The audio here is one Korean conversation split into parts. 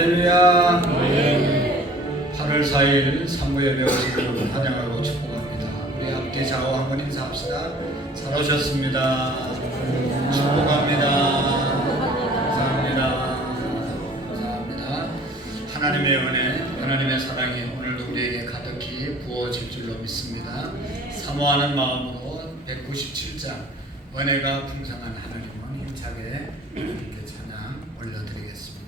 할렐루야. 8월 4일 산부 예배 오시는 환영하고 축복합니다. 우리 앞뒤 좌우 한번 인사합시다. 잘 오셨습니다. 축복합니다. 감사합니다. 감사합니다. 하나님의 은혜, 하나님의 사랑이 오늘도 우리에게 가득히 부어질 줄로 믿습니다. 사모하는 마음으로 197장 은혜가 풍성한 하나님은 힘차게 이렇게 찬양 올려드리겠습니다.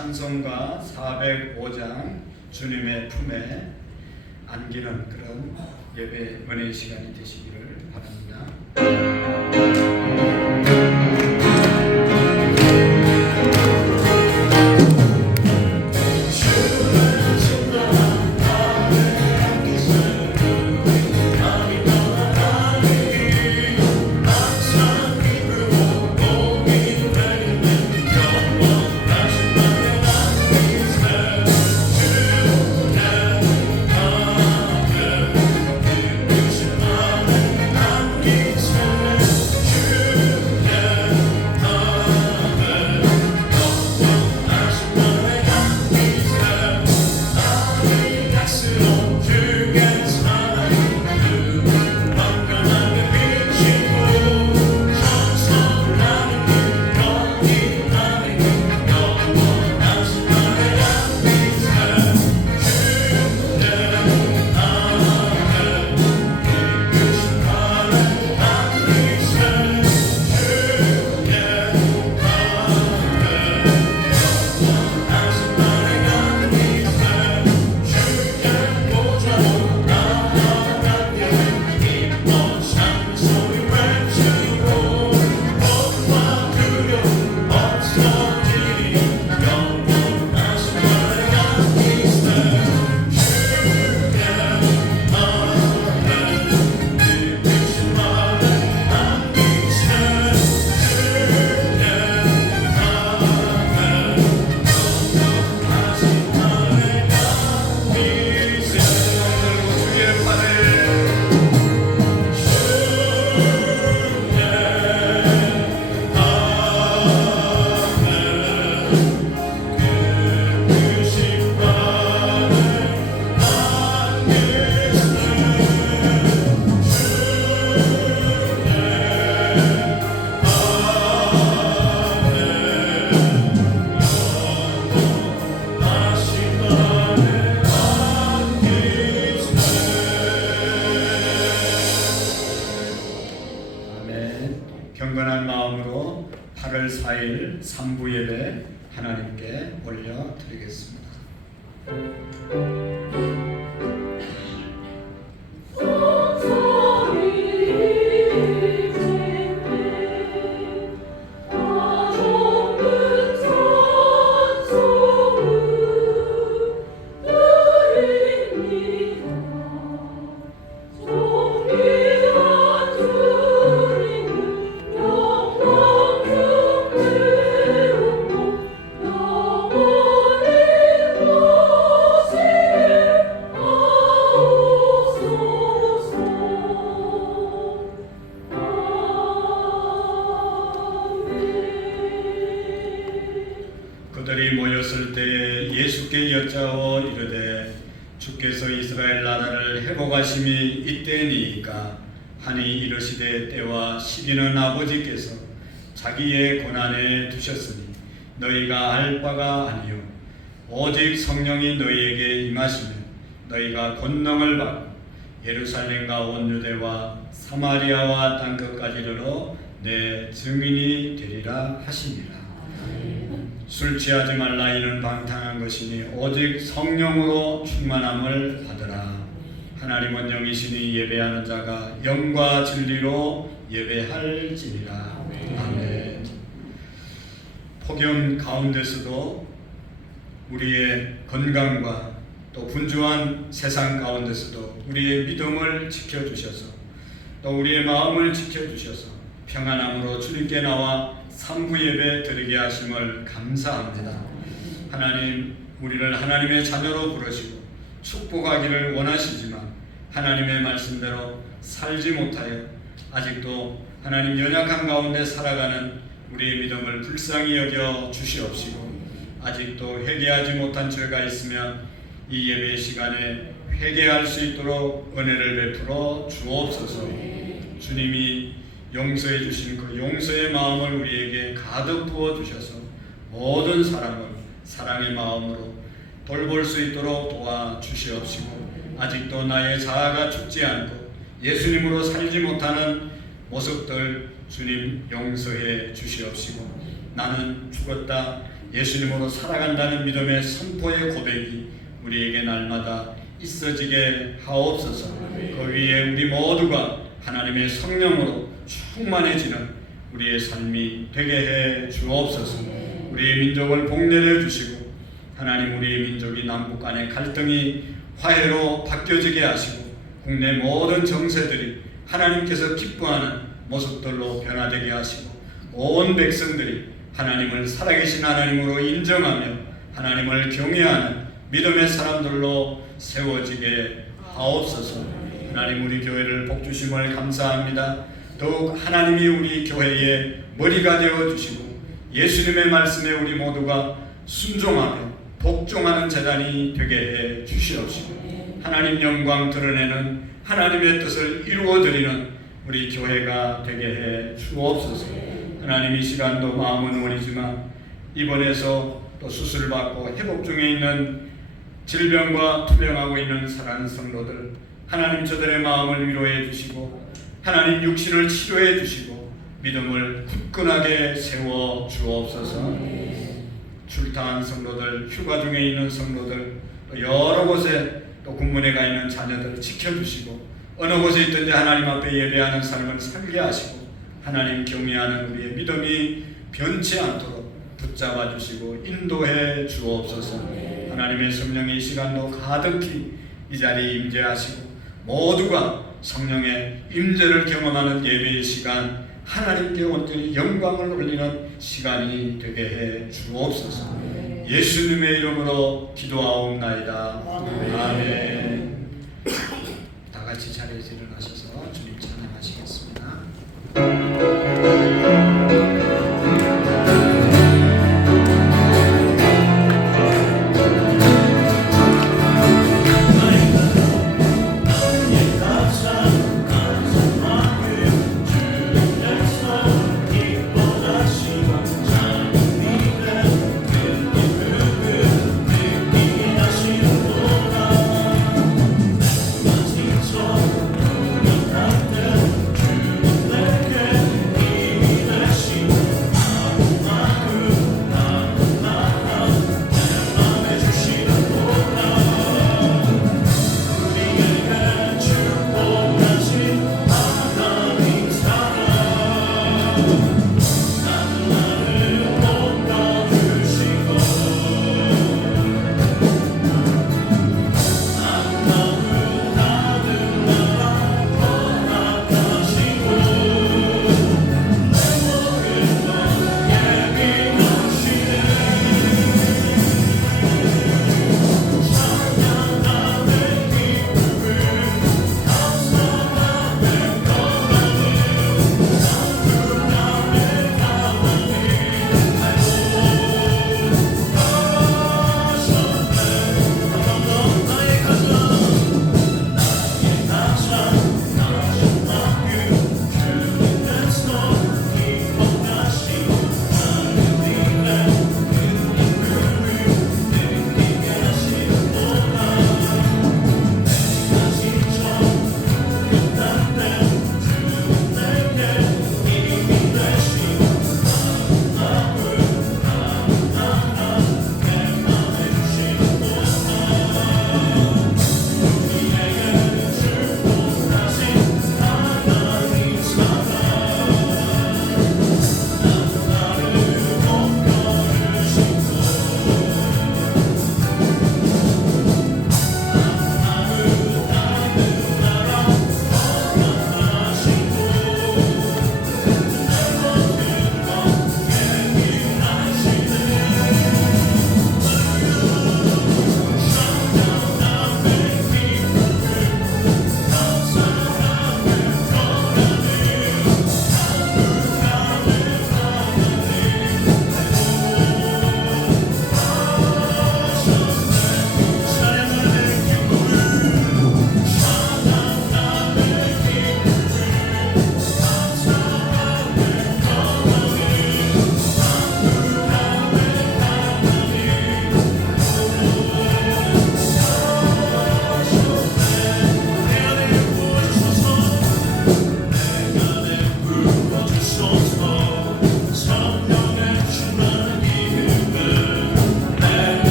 찬송가 405장 주님의 품에 안기는 그런 예배 은혜의 시간이 되시기를 바랍니다. 4일 3부 예배 하나님께 올려드리겠습니다. 그들이 모였을 때에 예수께 여짜오 이르되 주께서 이스라엘 나라를 회복하심이 이때니이까 하니 이르시되 때와 시기는 아버지께서 자기의 권한에 두셨으니 너희가 알 바가 아니요 오직 성령이 너희에게 임하시면 너희가 권능을 받고 예루살렘과 온 유대와 사마리아와 땅끝까지 이르러 내 증인이 되리라 하시니라. 술 취하지 말라 이는 방탕한 것이니 오직 성령으로 충만함을 받으라. 하나님은 영이시니 예배하는 자가 영과 진리로 예배할지니라. 아멘. 폭염 가운데서도 우리의 건강과 또 분주한 세상 가운데서도 우리의 믿음을 지켜주셔서 또 우리의 마음을 지켜주셔서 평안함으로 주님께 나와 3부 예배 드리게 하심을 감사합니다. 하나님, 우리를 하나님의 자녀로 부르시고 축복하기를 원하시지만 하나님의 말씀대로 살지 못하여 아직도 하나님 연약한 가운데 살아가는 우리의 믿음을 불쌍히 여겨 주시옵시고 아직도 회개하지 못한 죄가 있으면 이 예배 시간에 회개할 수 있도록 은혜를 베풀어 주옵소서. 주님이 용서해 주신 그 용서의 마음을 우리에게 가득 부어 주셔서 모든 사람을 사랑의 마음으로 돌볼 수 있도록 도와 주시옵시고 아직도 나의 자아가 죽지 않고 예수님으로 살지 못하는 모습들 주님 용서해 주시옵시고 나는 죽었다 예수님으로 살아간다는 믿음의 선포의 고백이 우리에게 날마다 있어지게 하옵소서. 그 위에 우리 모두가 하나님의 성령으로 충만해지는 우리의 삶이 되게 해 주옵소서. 우리의 민족을 복내려 주시고 하나님 우리의 민족이 남북 간의 갈등이 화해로 바뀌어지게 하시고 국내 모든 정세들이 하나님께서 기뻐하는 모습들로 변화되게 하시고 온 백성들이 하나님을 살아계신 하나님으로 인정하며 하나님을 경외하는 믿음의 사람들로 세워지게 하옵소서. 하나님 우리 교회를 복주심을 감사합니다. 더욱 하나님이 우리 교회의 머리가 되어주시고 예수님의 말씀에 우리 모두가 순종하며 복종하는 재단이 되게 해 주시옵시고 하나님 영광 드러내는 하나님의 뜻을 이루어드리는 우리 교회가 되게 해 주옵소서. 하나님 이 시간도 마음은 원이지만 입원해서 또 수술받고 회복 중에 있는 질병과 투병하고 있는 사랑하는 성도들 하나님 저들의 마음을 위로해 주시고 하나님 육신을 치료해 주시고 믿음을 굳건하게 세워 주옵소서. 출타한 성도들 휴가 중에 있는 성도들 또 여러 곳에 또 군문에 가 있는 자녀들을 지켜주시고 어느 곳에 있든지 하나님 앞에 예배하는 삶을 살게 하시고 하나님 경외하는 우리의 믿음이 변치 않도록 붙잡아 주시고 인도해 주옵소서. 하나님의 성령이 이 시간도 가득히 이 자리에 임재하시고 모두가 성령의 임재를 경험하는 예배의 시간 하나님께 온전히 영광을 올리는 시간이 되게 해 주옵소서. 예수님의 이름으로 기도하옵나이다. 아멘. 다 같이 자리에서 일어나셔서 주님 찬양하시겠습니다.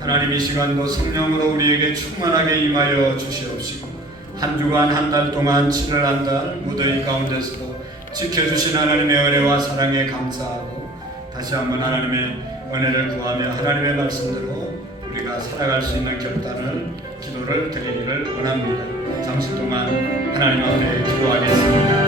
하나님 이 시간도 성령으로 우리에게 충만하게 임하여 주시옵시고 한 주간 한 달 동안 7월 한 달 무더위 가운데서도 지켜주신 하나님의 은혜와 사랑에 감사하고 다시 한번 하나님의 은혜를 구하며 하나님의 말씀대로 우리가 살아갈 수 있는 결단을 기도를 드리기를 원합니다. 잠시 동안 하나님 앞에 기도하겠습니다.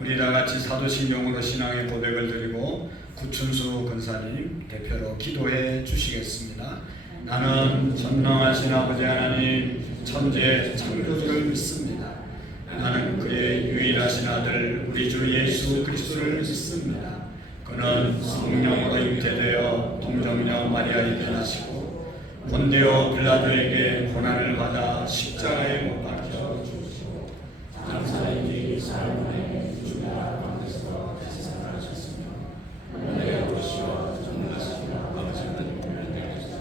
우리 다 같이 사도신경으로 신앙의 고백을 드리고 구춘수 권사님 대표로 기도해 주시겠습니다. 나는 전능하신 아버지 하나님 천재 창조주를 믿습니다. 나는 그의 유일하신 아들 우리 주 예수 그리스도를 믿습니다. 그는 성령으로 잉태되어 동정녀 마리아에게 나시고 본디오 빌라도에게 고난을 받아 십자가에 못 박혀 죽으시고 장사의 삶에 죽으라 가운데서 세상하셨으며 하늘에 오시어 전능하신 아버지 하나님을 내리시다.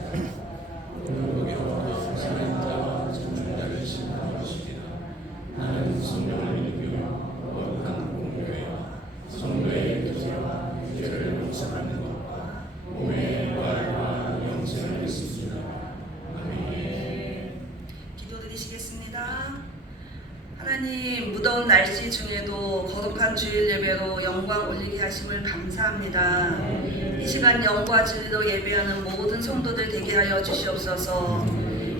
공교와 사랑과 전주자를 신방하시리라. 나는 성령을 믿으며 거룩한 공교회와 성도의 교제와 죄를 용서받는 것과 몸의 부활과 영생을 믿습니다. 아멘. 기도드리시겠습니다. 하나님, 무더운 날씨 중에도 거룩한 주일 예배로 영광 올리게 하심을 감사합니다. 이 시간 영과 진리로 예배하는 모든 성도들 되게 하여 주시옵소서.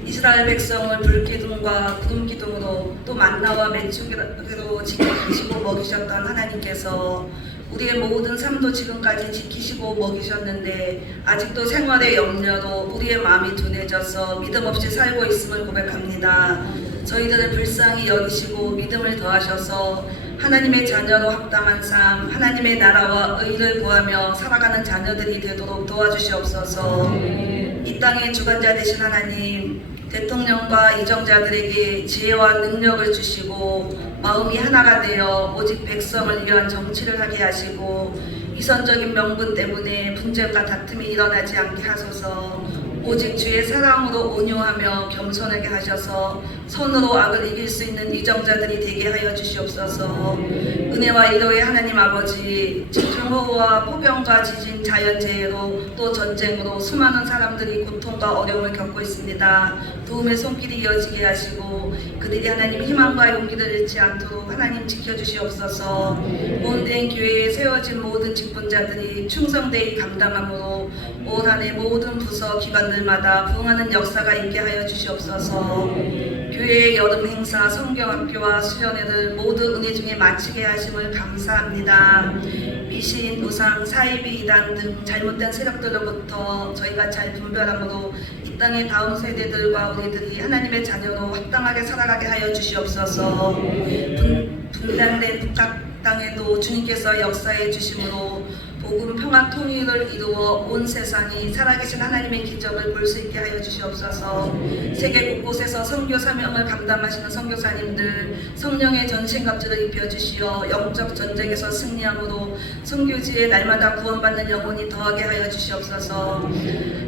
이스라엘 백성을 불기둥과 구름기둥으로 또 만나와 메추기로 지키시고 먹이셨던 하나님께서 우리의 모든 삶도 지금까지 지키시고 먹이셨는데 아직도 생활의 염려로 우리의 마음이 둔해져서 믿음 없이 살고 있음을 고백합니다. 저희들을 불쌍히 여기시고 믿음을 더하셔서 하나님의 자녀로 합당한 삶, 하나님의 나라와 의를 구하며 살아가는 자녀들이 되도록 도와주시옵소서. 이 땅의 주관자 되신 하나님, 대통령과 이정자들에게 지혜와 능력을 주시고 마음이 하나가 되어 오직 백성을 위한 정치를 하게 하시고 이선적인 명분 때문에 분쟁과 다툼이 일어나지 않게 하소서. 오직 주의 사랑으로 온유하며 겸손하게 하셔서 선으로 악을 이길 수 있는 이정자들이 되게 하여 주시옵소서. 은혜와 위로의 하나님 아버지, 집중호우와 폭염과 지진, 자연재해로 또 전쟁으로 수많은 사람들이 고통과 어려움을 겪고 있습니다. 도움의 손길이 이어지게 하시고 그들이 하나님 희망과 용기를 잃지 않도록 하나님 지켜주시옵소서. 모든 교회에 세워진 모든 직분자들이 충성되이 감당함으로 올 한해 모든 부서 기관들마다 부흥하는 역사가 있게 하여 주시옵소서. 교회의 여름 행사, 성경학교와 수련회를 모두 은혜 중에 마치게 하심을 감사합니다. 미신, 우상, 사이비, 이단 등 잘못된 세력들로부터 저희가 잘 분별함으로 이 땅의 다음 세대들과 우리들이 하나님의 자녀로 합당하게 살아가게 하여 주시옵소서. 분단된 북한 땅에도 주님께서 역사해 주심으로 복음, 평화, 통일을 이루어 온 세상이 살아계신 하나님의 기적을 볼 수 있게 하여 주시옵소서. 세계 곳곳에서 선교 사명을 감당하시는 선교사님들 성령의 전신갑주를 입혀주시어 영적 전쟁에서 승리함으로 선교지에 날마다 구원받는 영혼이 더하게 하여 주시옵소서.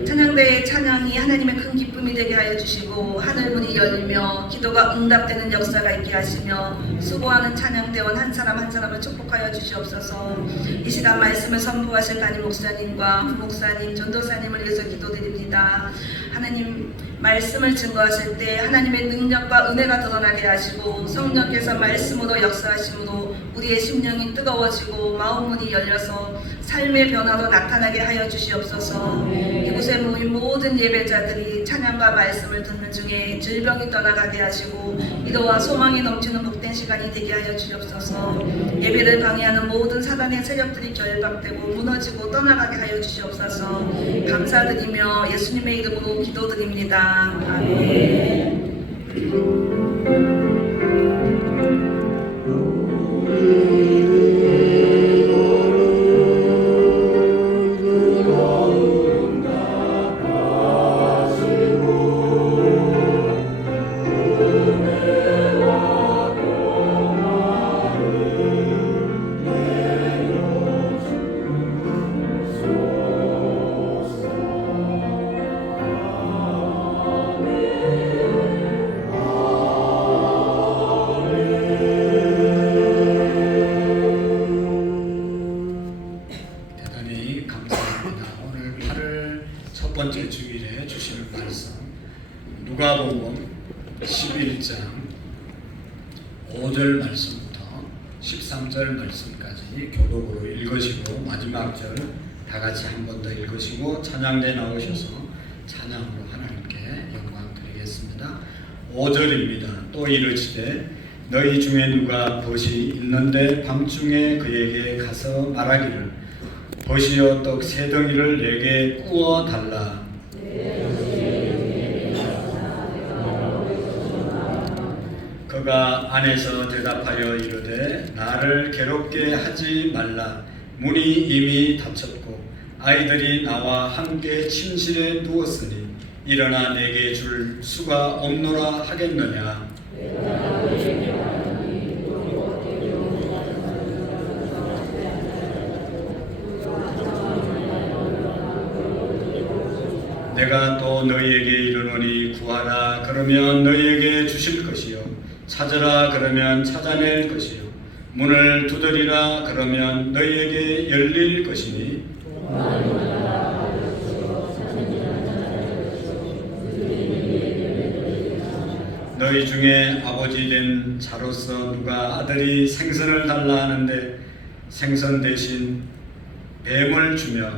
찬양대의 찬양이 하나님의 큰 기쁨이 되게 하여 주시고 하늘문이 열리며 기도가 응답되는 역사가 있게 하시며 수고하는 찬양대원 한 사람 한 사람을 축복하여 주시옵소서. 이 시간 말씀을 선포하실 담임 목사님과 부목사님, 전도사님을 위해서 기도드립니다. 하나님 말씀을 증거하실 때 하나님의 능력과 은혜가 드러나게 하시고 성령께서 말씀으로 역사하심으로 우리의 심령이 뜨거워지고 마음문이 열려서 삶의 변화로 나타나게 하여 주시옵소서. 이곳에 모인 모든 예배자들이 찬양과 말씀을 듣는 중에 질병이 떠나가게 하시고 위로와 소망이 넘치는 복된 시간이 되게 하여 주시옵소서. 예배를 방해하는 모든 사단의 세력들이 결박되고 무너지고 떠나가게 하여 주시옵소서. 감사드리며 예수님의 이름으로 기도드립니다. 아멘. 누가복음 11장 5절 말씀부터 13절 말씀까지 교독으로 읽으시고 마지막 절 다 같이 한 번 더 읽으시고 찬양대에 나오셔서 찬양으로 하나님께 영광 드리겠습니다. 5절입니다. 또 이르시되 너희 중에 누가 벗이 있는데 밤중에 그에게 가서 말하기를 벗이여 떡 세 덩이를 내게 구워 달라. 그가 안에서 대답하여 이르되 나를 괴롭게 하지 말라. 문이 이미 닫혔고 아이들이 나와 함께 침실에 누웠으니 일어나 내게 줄 수가 없노라 하겠느냐. 내가 또 너희에게 이르노니 구하라 그러면 너희에게 주실 것이요 찾으라 그러면 찾아낼 것이요 문을 두드리라 그러면 너희에게 열릴 것이니 너희 중에 아버지 된 자로서 누가 아들이 생선을 달라 하는데 생선 대신 뱀을 주며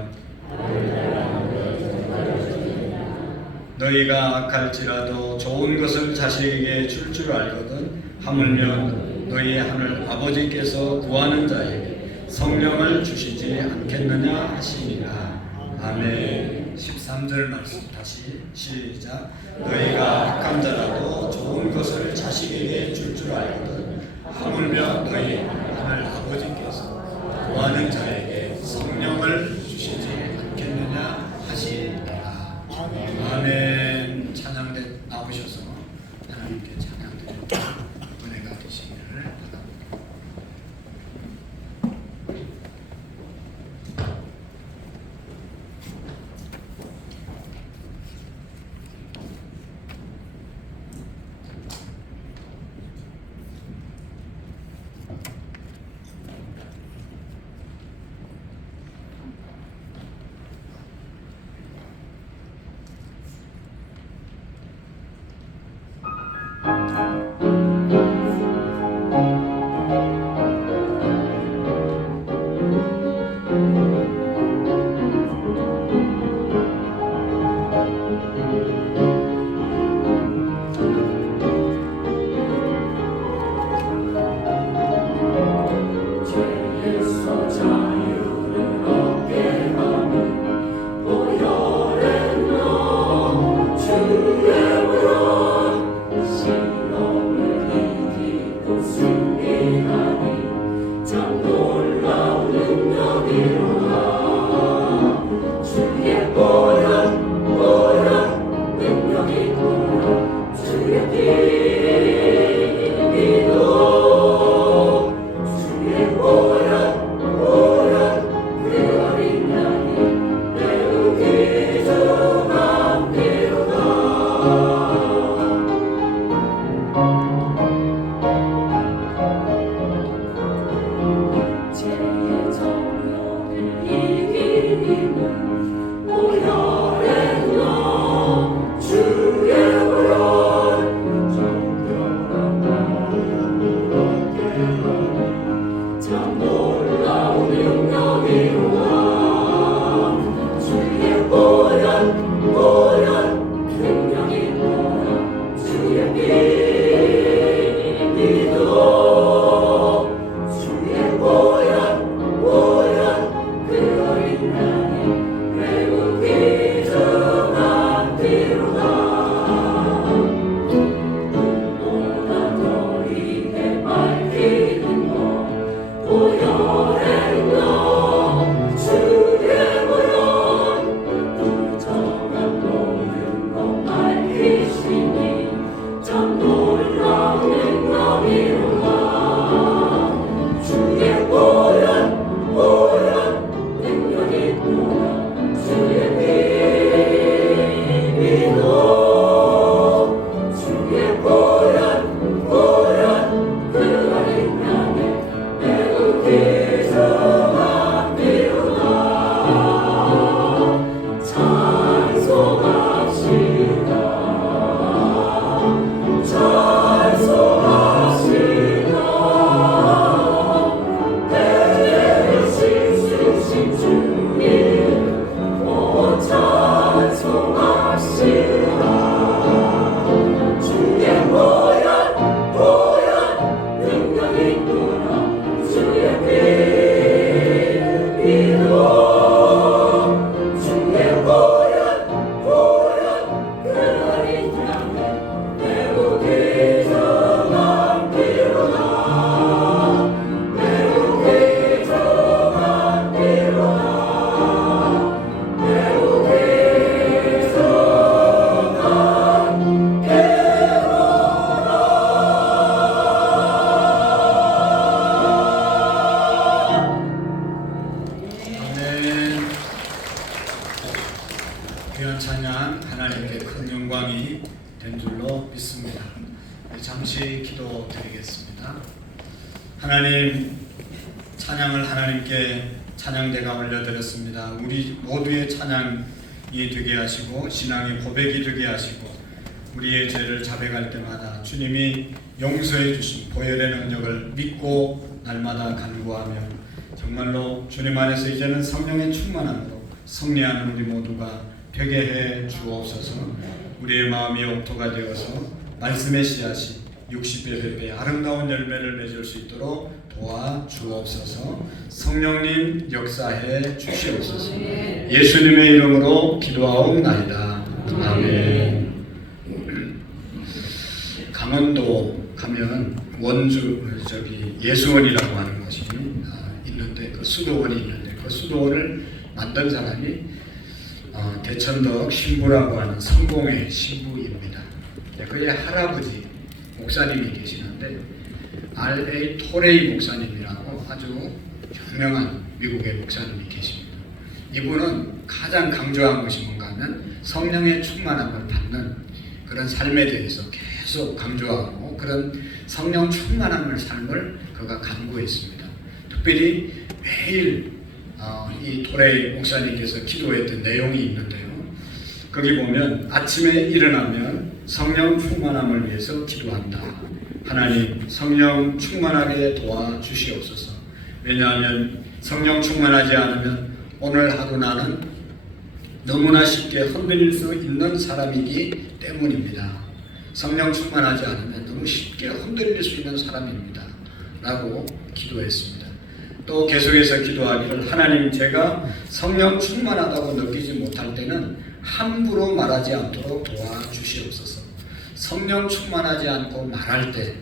너희가 악할지라도 좋은 것을 자식에게 줄 줄 알거든 하물며 너희 하늘 아버지께서 구하는 자에게 성령을 주시지 않겠느냐 하시니라. 아멘. 13절 말씀 다시 시작. 너희가 악한 자라도 좋은 것을 자식에게 줄 줄 알거든 하물며 너희 하늘 아버지께서 구하는 자에게 성령을 주시지 않겠느냐 하시니라. 아멘. 찬양대 나오셔서 하나님께 찬양드리고 은혜가 되시기를 바랍니다. 하나님께 큰 영광이 된 줄로 믿습니다. 잠시 기도드리겠습니다. 하나님, 찬양을 하나님께 찬양대가 올려드렸습니다. 우리 모두의 찬양이 되게 하시고 신앙의 고백이 되게 하시고 우리의 죄를 자백할 때마다 주님이 용서해 주신 보혈의 능력을 믿고 날마다 간구하며 정말로 주님 안에서 이제는 성령의 충만함으로 승리하는 우리 모두가 되게 해 주옵소서. 우리의 마음이 옥토가 되어서 말씀의 씨앗이 60배 100배 아름다운 열매를 맺을 수 있도록 도와 주옵소서. 성령님 역사해 주시옵소서. 예수님의 이름으로 기도하옵나이다. 아멘. 강원도 가면 원주 예수원이라고 하는 곳이 있는데 그 수도원이 있는데 그 수도원을 만든 사람이 대천덕 신부라고 하는 성공의 신부입니다. 그의 할아버지 목사님이 계시는데 R.A. 토레이 목사님이라고 아주 유명한 미국의 목사님이 계십니다. 이분은 가장 강조한 것이 뭔가 하면 성령의 충만함을 받는 그런 삶에 대해서 계속 강조하고 그런 성령 충만함을 삶을 그가 간구했습니다. 특별히 매일 이 토레이 목사님께서 기도했던 내용이 있는데요. 거기 보면 아침에 일어나면 성령 충만함을 위해서 기도한다. 하나님 성령 충만하게 도와주시옵소서. 왜냐하면 성령 충만하지 않으면 오늘 하루 나는 너무나 쉽게 흔들릴 수 있는 사람이기 때문입니다. 성령 충만하지 않으면 너무 쉽게 흔들릴 수 있는 사람입니다. 라고 기도했습니다. 또 계속해서 기도하기를 하나님 제가 성령 충만하다고 느끼지 못할 때는 함부로 말하지 않도록 도와주시옵소서. 성령 충만하지 않고 말할 때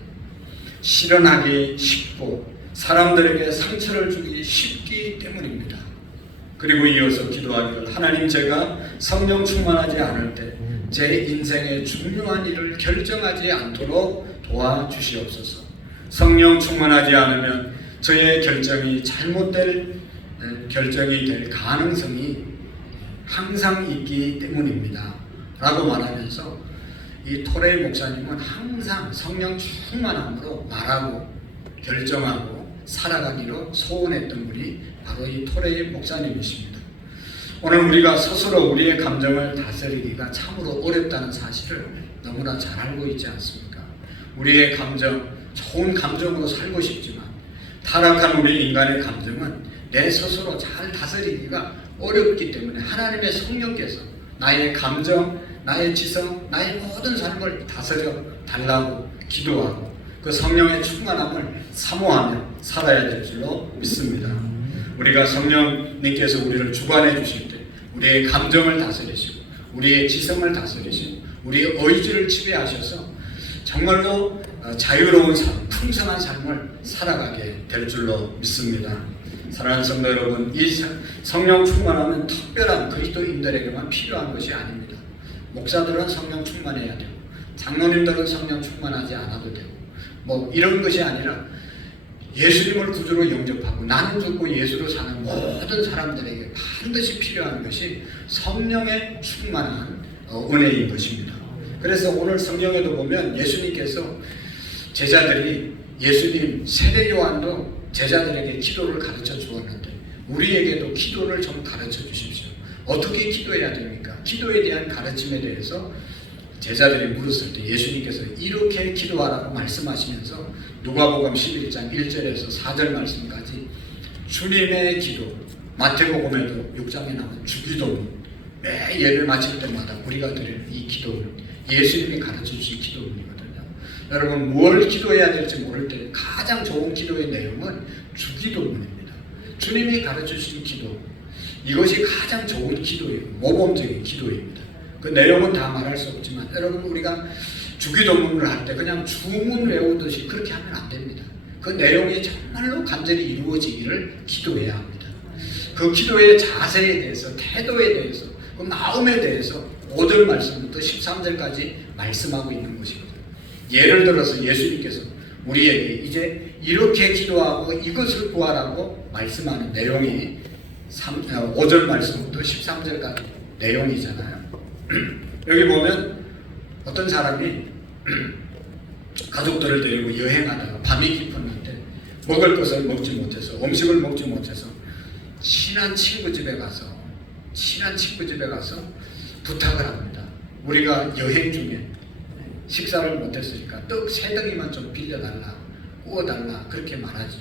실현하기 쉽고 사람들에게 상처를 주기 쉽기 때문입니다. 그리고 이어서 기도하기를 하나님 제가 성령 충만하지 않을 때 제 인생의 중요한 일을 결정하지 않도록 도와주시옵소서. 성령 충만하지 않으면 저의 결정이 잘못될 결정이 될 가능성이 항상 있기 때문입니다. 라고 말하면서 이 토레이 목사님은 항상 성령 충만함으로 말하고 결정하고 살아가기로 소원했던 분이 바로 이 토레이 목사님이십니다. 오늘 우리가 스스로 우리의 감정을 다스리기가 참으로 어렵다는 사실을 너무나 잘 알고 있지 않습니까? 우리의 감정, 좋은 감정으로 살고 싶지만 타락한 우리 인간의 감정은 내 스스로 잘 다스리기가 어렵기 때문에 하나님의 성령께서 나의 감정, 나의 지성, 나의 모든 삶을 다스려 달라고 기도하고 그 성령의 충만함을 사모하며 살아야 될 줄로 믿습니다. 우리가 성령님께서 우리를 주관해 주실 때 우리의 감정을 다스리시고 우리의 지성을 다스리시고 우리의 의지를 지배하셔서 정말로 자유로운 삶, 풍성한 삶을 살아가게 될 줄로 믿습니다. 사랑하는 성도 여러분, 이 성령 충만함은 특별한 그리스도인들에게만 필요한 것이 아닙니다. 목사들은 성령 충만해야 되고 장로님들은 성령 충만하지 않아도 되고 뭐 이런 것이 아니라 예수님을 구주로 영접하고 나는 죽고 예수로 사는 모든 사람들에게 반드시 필요한 것이 성령의 충만한 은혜인 것입니다. 그래서 오늘 성경에도 보면 예수님께서 제자들이 예수님 세례 요한도 제자들에게 기도를 가르쳐 주었는데 우리에게도 기도를 좀 가르쳐 주십시오. 어떻게 기도해야 됩니까? 기도에 대한 가르침에 대해서 제자들이 물었을 때 예수님께서 이렇게 기도하라고 말씀하시면서 누가복음 11장 1절에서 4절 말씀까지 주님의 기도, 마태복음에도 6장에 나온 주기도문, 매 예배 마칠 때마다 우리가 드릴 이 기도를 예수님이 가르쳐 주신 기도문이거든요. 여러분 뭘 기도해야 될지 모를 때 가장 좋은 기도의 내용은 주기도문입니다. 주님이 가르쳐 주신 기도, 이것이 가장 좋은 기도예요. 모범적인 기도입니다. 그 내용은 다 말할 수 없지만 여러분 우리가 주기도문을 할 때 그냥 주문 외우듯이 그렇게 하면 안 됩니다. 그 내용이 정말로 간절히 이루어지기를 기도해야 합니다. 그 기도의 자세에 대해서, 태도에 대해서, 그 마음에 대해서 5절 말씀부터 13절까지 말씀하고 있는 것이거든요. 예를 들어서 예수님께서 우리에게 이제 이렇게 기도하고 이것을 구하라고 말씀하는 내용이 5절 말씀부터 13절까지 내용이잖아요. 여기 보면 어떤 사람이 가족들을 데리고 여행하다가 밤이 깊었는데 먹을 것을 먹지 못해서, 음식을 먹지 못해서 친한 친구 집에 가서 부탁을 합니다. 우리가 여행 중에 식사를 못했으니까 떡 3덩이만 좀 빌려달라, 구워달라, 그렇게 말하죠.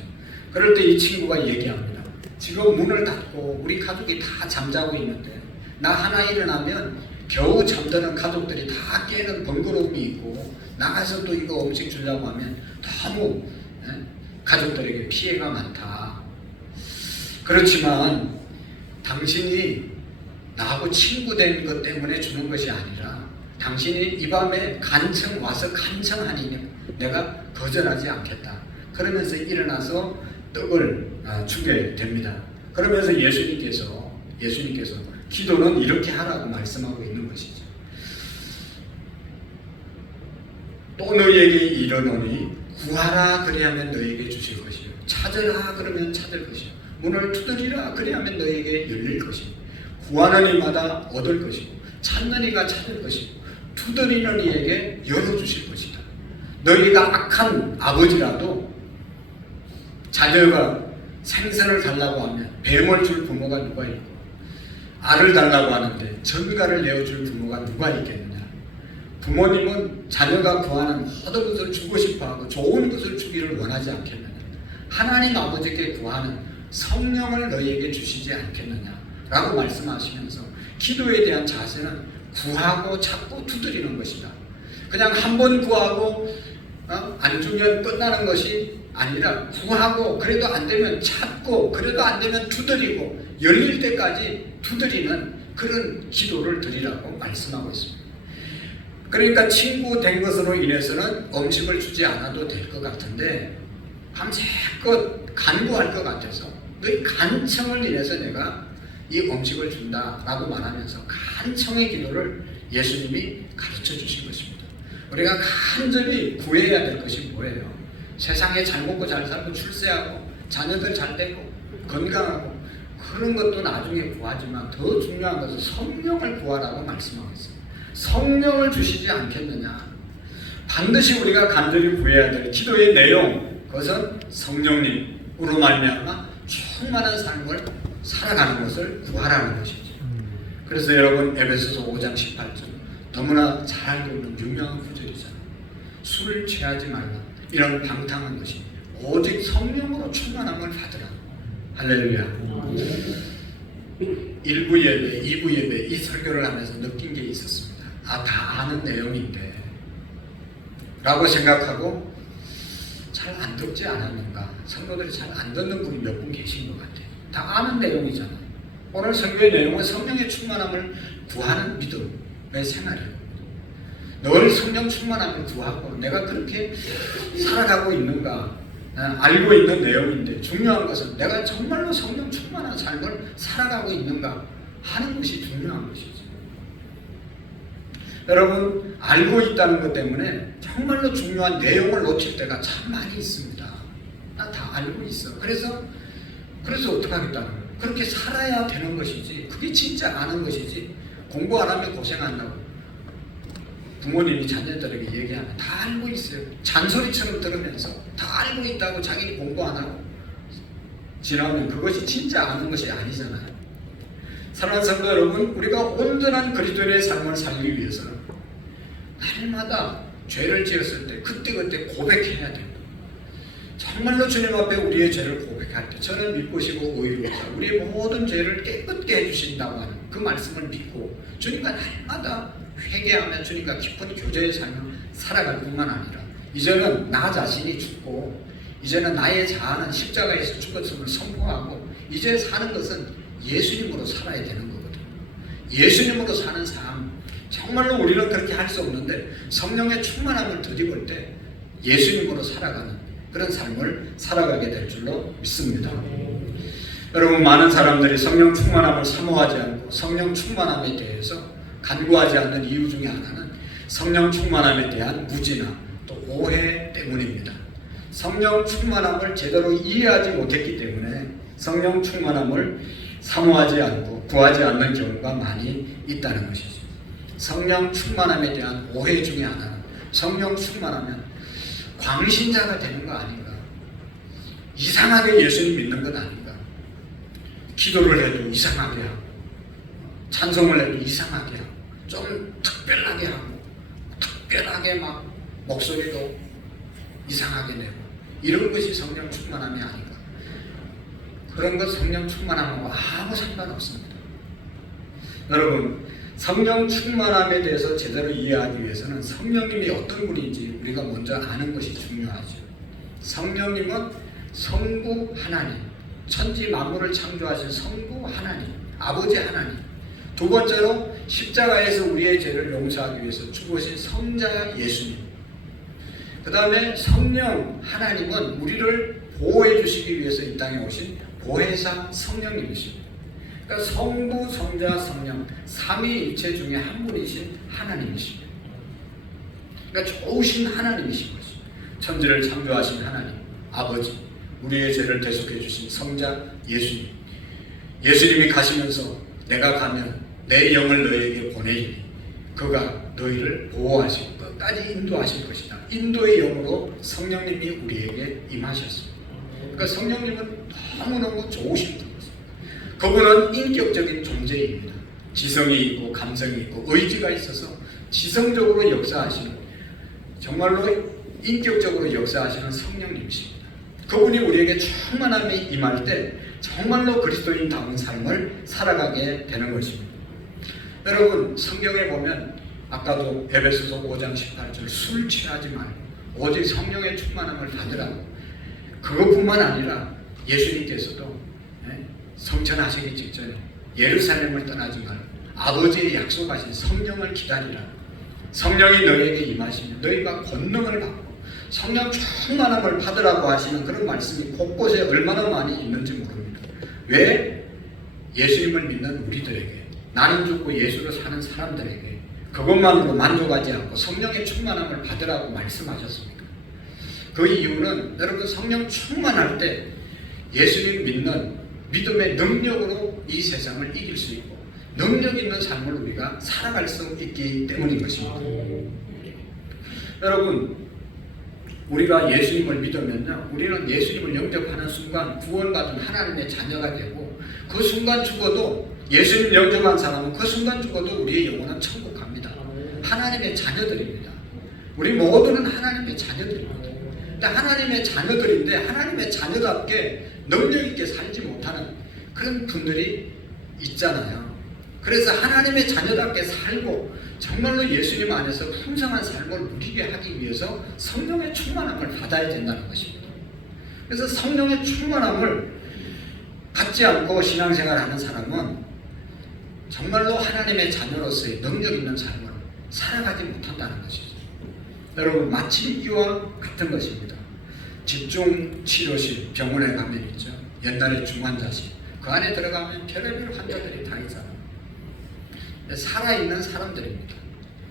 그럴 때 이 친구가 얘기합니다. 지금 문을 닫고 우리 가족이 다 잠자고 있는데 나 하나 일어나면 겨우 잠드는 가족들이 다 깨는 번거로움이 있고, 나가서 또 이거 음식 주려고 하면 너무 가족들에게 피해가 많다. 그렇지만 당신이 나하고 친구 된 것 때문에 주는 것이 아니라 당신이 이 밤에 와서 간청하니 내가 거절하지 않겠다. 그러면서 일어나서 떡을 주게 됩니다. 그러면서 예수님께서 기도는 이렇게 하라고 말씀하고 있는 것이죠. 또 너희에게 이르노니 구하라 그리하면 너희에게 주실 것이요, 찾으라 그러면 찾을 것이요, 문을 두드리라 그리하면 너희에게 열릴 것이요, 구하는 이마다 얻을 것이고 찾는 이가 찾을 것이고 두드리는 이에게 열어주실 것이다. 너희가 악한 아버지라도 자녀가 생선을 달라고 하면 뱀을 줄 부모가 누가 있고, 알을 달라고 하는데 전갈을 내어줄 부모가 누가 있겠느냐. 부모님은 자녀가 구하는 모든 것을 주고 싶어하고 좋은 것을 주기를 원하지 않겠느냐. 하나님 아버지께 구하는 성령을 너희에게 주시지 않겠느냐 라고 말씀하시면서 기도에 대한 자세는 구하고 찾고 두드리는 것이다. 그냥 한 번 구하고 안 주면 끝나는 것이 아니라 구하고 그래도 안 되면 찾고 그래도 안 되면 두드리고 열릴 때까지 두드리는 그런 기도를 드리라고 말씀하고 있습니다. 그러니까 친구 된 것으로 인해서는 음식을 주지 않아도 될 것 같은데 밤새껏 간구할 것 같아서 너희 간청을 인해서 내가 이 음식을 준다라고 말하면서 간청의 기도를 예수님이 가르쳐 주신 것입니다. 우리가 간절히 구해야 될 것이 뭐예요? 세상에 잘 먹고 잘 살고 출세하고 자녀들 잘 되고 건강하고 그런 것도 나중에 구하지만 더 중요한 것은 성령을 구하라고 말씀하고 있습니다. 성령을 주시지 않겠느냐. 반드시 우리가 간절히 구해야 될 기도의 내용, 그것은 성령님으로 말미암아 충만한 삶을 살아가는 것을 구하라는 것이죠. 그래서 여러분 에베소서 5장 18절 너무나 잘 알고 있는 유명한 구절이잖아요. 술을 취하지 말라. 이런 방탕한 것이 오직 성령으로 충만함을 받으라. 할렐루야. 1부 예배, 2부 예배 이 설교를 하면서 느낀 게 있었습니다. 다 아는 내용인데 라고 생각하고 잘 안 듣지 않았는가. 성도들이 잘 안 듣는 분이 몇 분 계신 것 같아요. 다 아는 내용이잖아요. 오늘 설교의 내용은 성령의 충만함을 구하는 믿음의 생활이에요. 늘 성령 충만함을 구하고 내가 그렇게 살아가고 있는가 알고 있는 내용인데, 중요한 것은 내가 정말로 성령 충만한 삶을 살아가고 있는가 하는 것이 중요한 것이죠. 여러분 알고 있다는 것 때문에 정말로 중요한 내용을 놓칠 때가 참 많이 있습니다. 나 다 알고 있어. 그래서 어떻게 하겠다는 거예요. 그렇게 살아야 되는 것이지, 그게 진짜 아는 것이지. 공부 안 하면 고생한다고 부모님이 자녀들에게 얘기하면 다 알고 있어요. 잔소리처럼 들으면서 다 알고 있다고 자기 공부 안 하고 지나면 그것이 진짜 아는 것이 아니잖아요. 사랑하는 성도 여러분, 우리가 온전한 그리스도인의 삶을 살기 위해서는 날마다 죄를 지었을 때 그때그때 고백해야 됩니다. 정말로 주님 앞에 우리의 죄를 고백할 때 저는 믿으시고 의롭다 우리의 모든 죄를 깨끗게 해주신다고 하는 그 말씀을 믿고 주님과 날마다 회개하며 주님과 깊은 교제의 삶을 살아갈 뿐만 아니라 이제는 나 자신이 죽고 이제는 나의 자아는 십자가에서 죽었음을 선포하고 이제 사는 것은 예수님으로 살아야 되는 거거든요. 예수님으로 사는 삶, 정말로 우리는 그렇게 할 수 없는데 성령의 충만함을 드리볼 때 예수님으로 살아가는 그런 삶을 살아가게 될 줄로 믿습니다. 여러분, 많은 사람들이 성령 충만함을 사모하지 않고 성령 충만함에 대해서 간구하지 않는 이유 중에 하나는 성령 충만함에 대한 무지나 또 오해 때문입니다. 성령 충만함을 제대로 이해하지 못했기 때문에 성령 충만함을 사모하지 않고 구하지 않는 경우가 많이 있다는 것이죠. 성령 충만함에 대한 오해 중에 하나는 성령 충만하면 광신자가 되는 거 아닌가? 이상하게 예수님 믿는 것 아닌가? 기도를 해도 이상하게 하고 찬송을 해도 이상하게 하고 좀 특별하게 하고 특별하게 막 목소리도 이상하게 내고 이런 것이 성령 충만함이 아닌가? 그런 것 성령 충만함하고 아무 상관없습니다. 여러분, 성령 충만함에 대해서 제대로 이해하기 위해서는 성령님이 어떤 분인지 우리가 먼저 아는 것이 중요하죠. 성령님은 성부 하나님, 천지 만물을 창조하신 성부 하나님, 아버지 하나님. 두 번째로 십자가에서 우리의 죄를 용서하기 위해서 죽으신 성자 예수님. 그 다음에 성령 하나님은 우리를 보호해 주시기 위해서 이 땅에 오신 보혜사 성령님이십니다. 그러니까 성부, 성자, 성령 삼위일체 중에 한 분이신 하나님이십니다. 그러니까 좋으신 하나님이신 것이죠. 천지를 창조하신 하나님, 아버지, 우리의 죄를 대속해 주신 성자 예수님. 예수님이 가시면서 내가 가면 내 영을 너희에게 보내리니 그가 너희를 보호하시고 끝까지 인도하실 것이다. 인도의 영으로 성령님이 우리에게 임하셨습니다. 그러니까 성령님은 너무너무 좋으신 분이십니다. 그분은 인격적인 존재입니다. 지성이 있고 감성이 있고 의지가 있어서 지성적으로 역사하시는, 정말로 인격적으로 역사하시는 성령님이십니다. 그분이 우리에게 충만함이 임할 때 정말로 그리스도인다운 삶을 살아가게 되는 것입니다. 여러분, 성경에 보면 아까도 에베소서 5장 18절 술 취하지 말고 오직 성령의 충만함을 받으라고. 그것뿐만 아니라 예수님께서도 성천하시기 직전에 예루살렘을 떠나지 말고 아버지의 약속하신 성령을 기다리라. 성령이 너희에게 임하시면 너희가 권능을 받고 성령 충만함을 받으라고 하시는 그런 말씀이 곳곳에 얼마나 많이 있는지 모릅니다. 왜? 예수님을 믿는 우리들에게, 나는 죽고 예수로 사는 사람들에게 그것만으로 만족하지 않고 성령의 충만함을 받으라고 말씀하셨습니다. 그 이유는 여러분, 성령 충만할 때 예수님 믿는 믿음의 능력으로 이 세상을 이길 수 있고 능력 있는 삶을 우리가 살아갈 수 있기 때문인 것입니다. 여러분, 우리가 예수님을 믿으면요, 우리는 예수님을 영접하는 순간 구원받은 하나님의 자녀가 되고 그 순간 죽어도, 예수님 영접한 사람은 그 순간 죽어도 우리의 영혼은 천국 갑니다. 하나님의 자녀들입니다. 우리 모두는 하나님의 자녀들입니다. 근데 하나님의 자녀들인데 하나님의 자녀답게 능력 있게 살지 못하는 그런 분들이 있잖아요. 그래서 하나님의 자녀답게 살고 정말로 예수님 안에서 풍성한 삶을 누리게 하기 위해서 성령의 충만함을 받아야 된다는 것입니다. 그래서 성령의 충만함을 받지 않고 신앙생활하는 사람은 정말로 하나님의 자녀로서의 능력 있는 삶을 살아가지 못한다는 것이죠. 여러분, 마치 이와 같은 것입니다. 집중치료실 병원에 가면 있죠. 옛날에 중환자실, 그 안에 들어가면 별의별 환자들이 다 있잖아요. 살아있는 사람들입니다.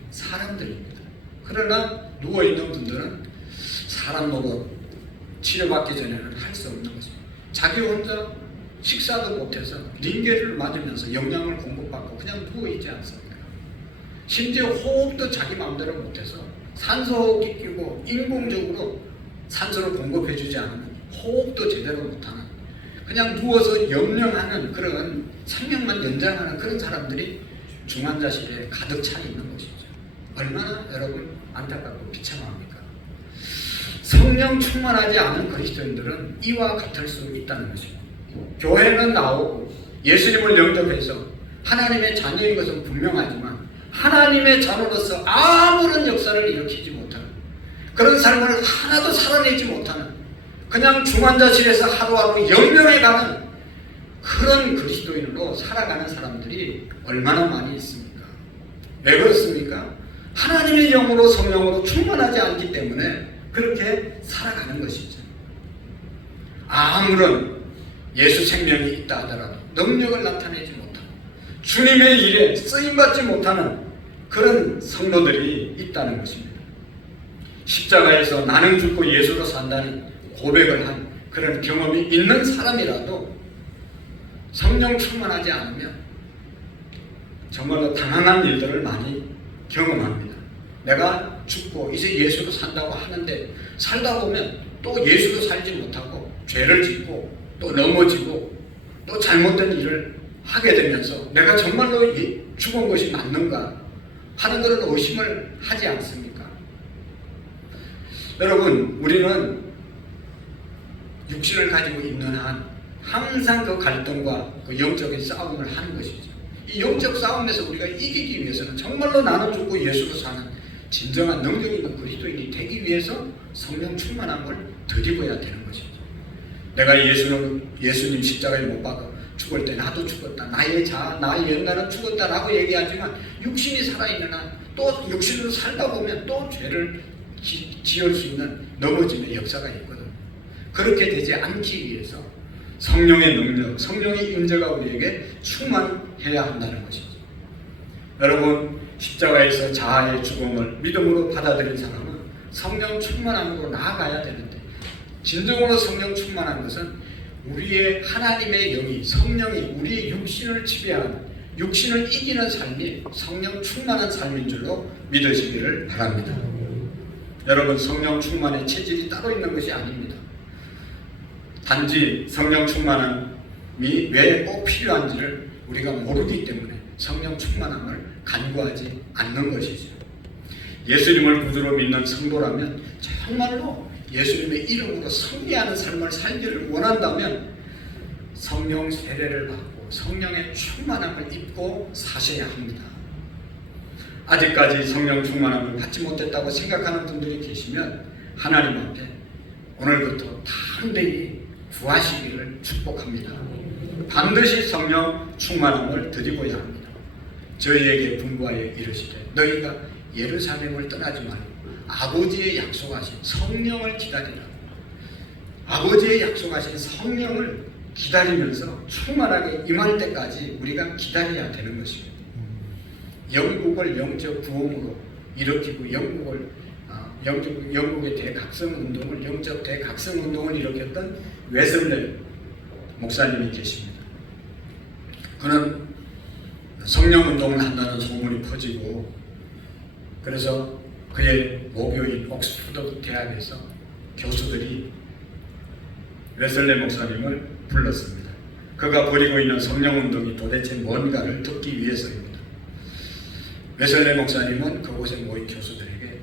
사람들입니다. 그러나 누워있는 분들은 사람 노릇 치료받기 전에는 할 수 없는 것입니다. 자기 혼자 식사도 못해서 링게를 맞으면서 영양을 공급받고 그냥 누워있지 않습니까? 심지어 호흡도 자기 마음대로 못해서 산소호흡기 끼고 인공적으로 산소를 공급해주지 않으면 호흡도 제대로 못하는, 그냥 누워서 영영하는 그런 생명만 연장하는 그런 사람들이 중환자실에 가득 차 있는 것이죠. 얼마나 여러분 안타깝고 비참합니까? 성령 충만하지 않은 그리스도인들은 이와 같을 수 있다는 것입니다. 교회는 나오고 예수님을 영접해서 하나님의 자녀인 것은 분명하지만 하나님의 자녀로서 아무런 역사를 일으키지 못하는, 그런 삶을 하나도 살아내지 못하는, 그냥 중환자실에서 하루하루 영영해가는 그런 그리스도인으로 살아가는 사람들이 얼마나 많이 있습니까? 왜 그렇습니까? 하나님의 영으로 성령으로 충만하지 않기 때문에 그렇게 살아가는 것이죠. 아무런 예수 생명이 있다 하더라도 능력을 나타내지 못하고 주님의 일에 쓰임받지 못하는 그런 성도들이 있다는 것입니다. 십자가에서 나는 죽고 예수로 산다는 고백을 한 그런 경험이 있는 사람이라도 성령 충만하지 않으면 정말로 당황한 일들을 많이 경험합니다. 내가 죽고 이제 예수로 산다고 하는데 살다 보면 또 예수로 살지 못하고 죄를 짓고 또 넘어지고 또 잘못된 일을 하게 되면서 내가 정말로 죽은 것이 맞는가 하는 그런 의심을 하지 않습니까? 여러분, 우리는 육신을 가지고 있는 한 항상 그 갈등과 그 영적인 싸움을 하는 것이죠. 이 영적 싸움에서 우리가 이기기 위해서는 정말로 나는 죽고 예수로 사는 진정한 능력 있는 그리스도인이 되기 위해서 성령 충만함을 드리고야 되는 것이죠. 내가 예수님 십자가에 못 박아 죽을 때 나도 죽었다. 나의 옛날은 죽었다라고 얘기하지만 육신이 살아있는 한 또 육신으로 살다 보면 또 죄를 지을 수 있는 넘어짐의 역사가 있거든요. 그렇게 되지 않기 위해서 성령의 능력, 성령의 임재가 우리에게 충만해야 한다는 것이죠. 여러분, 십자가에서 자아의 죽음을 믿음으로 받아들인 사람은 성령 충만함으로 나아가야 되는데, 진정으로 성령 충만한 것은 우리의 하나님의 영이, 성령이 우리의 육신을 지배하는, 육신을 이기는 삶이 성령 충만한 삶인 줄로 믿으시기를 바랍니다. 여러분, 성령 충만의 체질이 따로 있는 것이 아닙니다. 단지 성령 충만함이 왜 꼭 필요한지를 우리가 모르기 때문에 성령 충만함을 간구하지 않는 것이죠. 예수님을 구주로 믿는 성도라면 정말로 예수님의 이름으로 승리하는 삶을 살기를 원한다면 성령 세례를 받고 성령의 충만함을 입고 사셔야 합니다. 아직까지 성령 충만함을 받지 못했다고 생각하는 분들이 계시면 하나님 앞에 오늘부터 담대히 구하시기를 축복합니다. 반드시 성령 충만함을 드리고야 합니다. 저희에게 분부하여 이르시되 너희가 예루살렘을 떠나지 말고 아버지의 약속하신 성령을 기다리라. 아버지의 약속하신 성령을 기다리면서 충만하게 임할 때까지 우리가 기다려야 되는 것입니다. 영국을 영적 부흥으로 일으키고 영국의 대각성 운동을, 영적 대각성 운동을 일으켰던 웨슬레 목사님이 계십니다. 그는 성령 운동을 한다는 소문이 퍼지고, 그래서 그의 모교인 옥스퍼드 대학에서 교수들이 웨슬레 목사님을 불렀습니다. 그가 벌이고 있는 성령 운동이 도대체 뭔가를 듣기 위해서입니다. 웨슬레 목사님은 그곳에 모인 교수들에게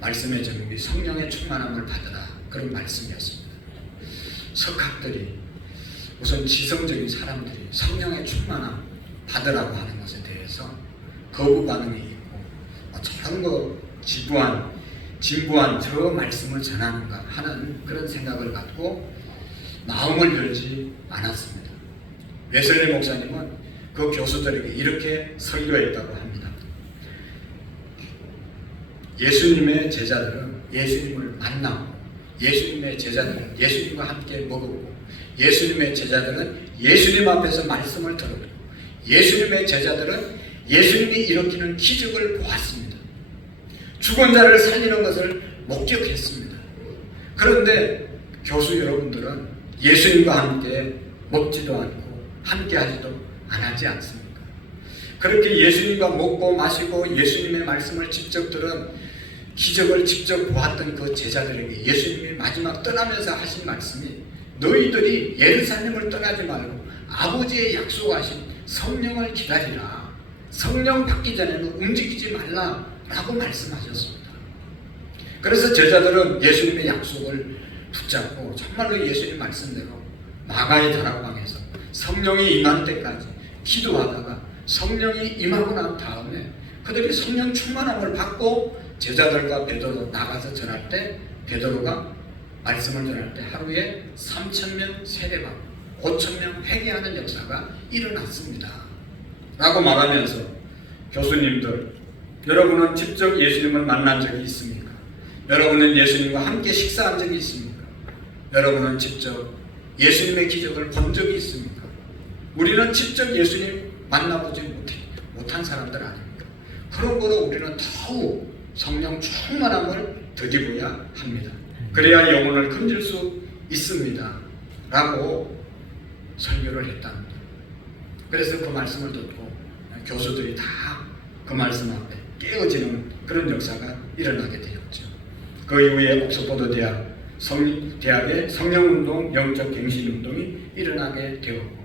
말씀의 제목이 성령의 충만함을 받으라, 그런 말씀이었습니다. 석학들이, 우선 지성적인 사람들이 성령의 충만함 받으라고 하는 것에 대해서 거부 반응이 있고, 저런 거 진부한 저 말씀을 전하는가 하는 그런 생각을 갖고 마음을 열지 않았습니다. 웨슬레 목사님은 그 교수들에게 이렇게 설교했다고 합니다. 예수님의 제자들은 예수님을 만나고, 예수님의 제자들은 예수님과 함께 먹었고, 예수님의 제자들은 예수님 앞에서 말씀을 들었고, 예수님의 제자들은 예수님이 일으키는 기적을 보았습니다. 죽은 자를 살리는 것을 목격했습니다. 그런데 교수 여러분들은 예수님과 함께 먹지도 않고 함께 하지도 않지 않습니까? 그렇게 예수님과 먹고 마시고 예수님의 말씀을 직접 들은, 기적을 직접 보았던 그 제자들에게 예수님이 마지막 떠나면서 하신 말씀이 너희들이 예루살렘을 떠나지 말고 아버지의 약속하신 성령을 기다리라. 성령 받기 전에는 움직이지 말라 라고 말씀하셨습니다. 그래서 제자들은 예수님의 약속을 붙잡고 정말로 예수님 말씀대로 마가의 다락방에서 성령이 임할 때까지 기도하다가 성령이 임하고 난 다음에 그들이 성령 충만함을 받고 제자들과 베드로 나가서 전할 때, 베드로가 말씀을 전할 때 하루에 3,000명 세례받고 5,000명 회개하는 역사가 일어났습니다 라고 말하면서, 교수님들, 여러분은 직접 예수님을 만난 적이 있습니까? 여러분은 예수님과 함께 식사한 적이 있습니까? 여러분은 직접 예수님의 기적을 본 적이 있습니까? 우리는 직접 예수님 만나보지 못한 사람들 아닙니까? 그러므로 우리는 더욱 성령 충만함을 드리고야 합니다. 그래야 영혼을 건질 수 있습니다 라고 설교를 했답니다. 그래서 그 말씀을 듣고 교수들이 다 그 말씀 앞에 깨어지는 그런 역사가 일어나게 되었죠. 그 이후에 옥스퍼드 대학의 성령운동, 영적 갱신운동이 일어나게 되었고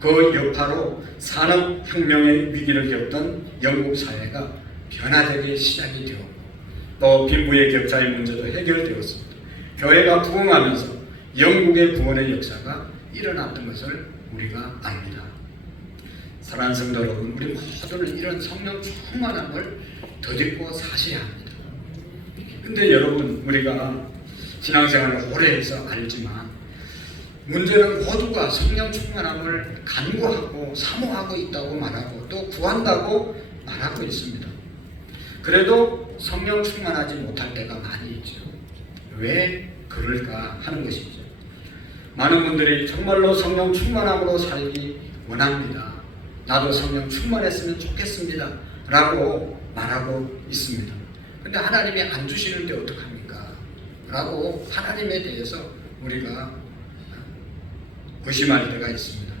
그 여파로 산업혁명의 위기를 겪던 영국 사회가 변화되기 시작이 되었고 또 빈부의 격차의 문제도 해결되었습니다. 교회가 부흥하면서 영국의 구원의 역사가 일어났던 것을 우리가 압니다. 사랑하는 성도 여러분, 우리 모두는 이런 성령 충만함을 덧입고 사셔야 합니다. 근데 여러분, 우리가 신앙생활을 오래 해서 알지만 문제는 모두가 성령 충만함을 간구하고 사모하고 있다고 말하고 또 구한다고 말하고 있습니다. 그래도 성령 충만하지 못할 때가 많이 있죠. 왜 그럴까 하는 것이죠. 많은 분들이 정말로 성령 충만함으로 살기 원합니다. 나도 성령 충만했으면 좋겠습니다 라고 말하고 있습니다. 근데 하나님이 안 주시는데 어떡합니까? 라고 하나님에 대해서 우리가 의심할 때가 있습니다.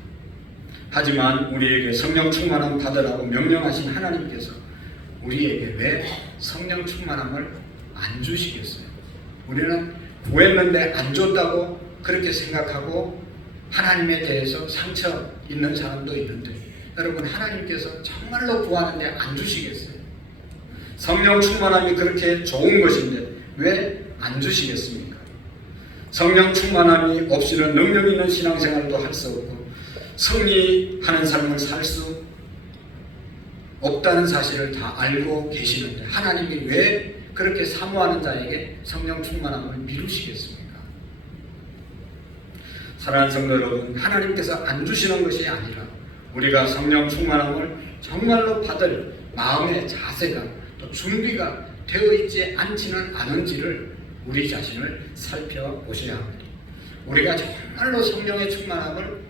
하지만 우리에게 성령 충만함 받으라고 명령하신 하나님께서 우리에게 왜 성령 충만함을 안 주시겠어요? 우리는 구했는데 안 줬다고 그렇게 생각하고 하나님에 대해서 상처 있는 사람도 있는데 여러분, 하나님께서 정말로 구하는데 안 주시겠어요? 성령 충만함이 그렇게 좋은 것인데 왜 안 주시겠습니까? 성령 충만함이 없이는 능력 있는 신앙생활도 할 수 없고 승리하는 삶을 살 수 없다는 사실을 다 알고 계시는데 하나님이 왜 그렇게 사모하는 자에게 성령 충만함을 미루시겠습니까? 사랑하는 성도 여러분, 하나님께서 안 주시는 것이 아니라 우리가 성령 충만함을 정말로 받을 마음의 자세가 또 준비가 되어 있지 않지는 않은지를 우리 자신을 살펴보셔야 합니다. 우리가 정말로 성령의 충만함을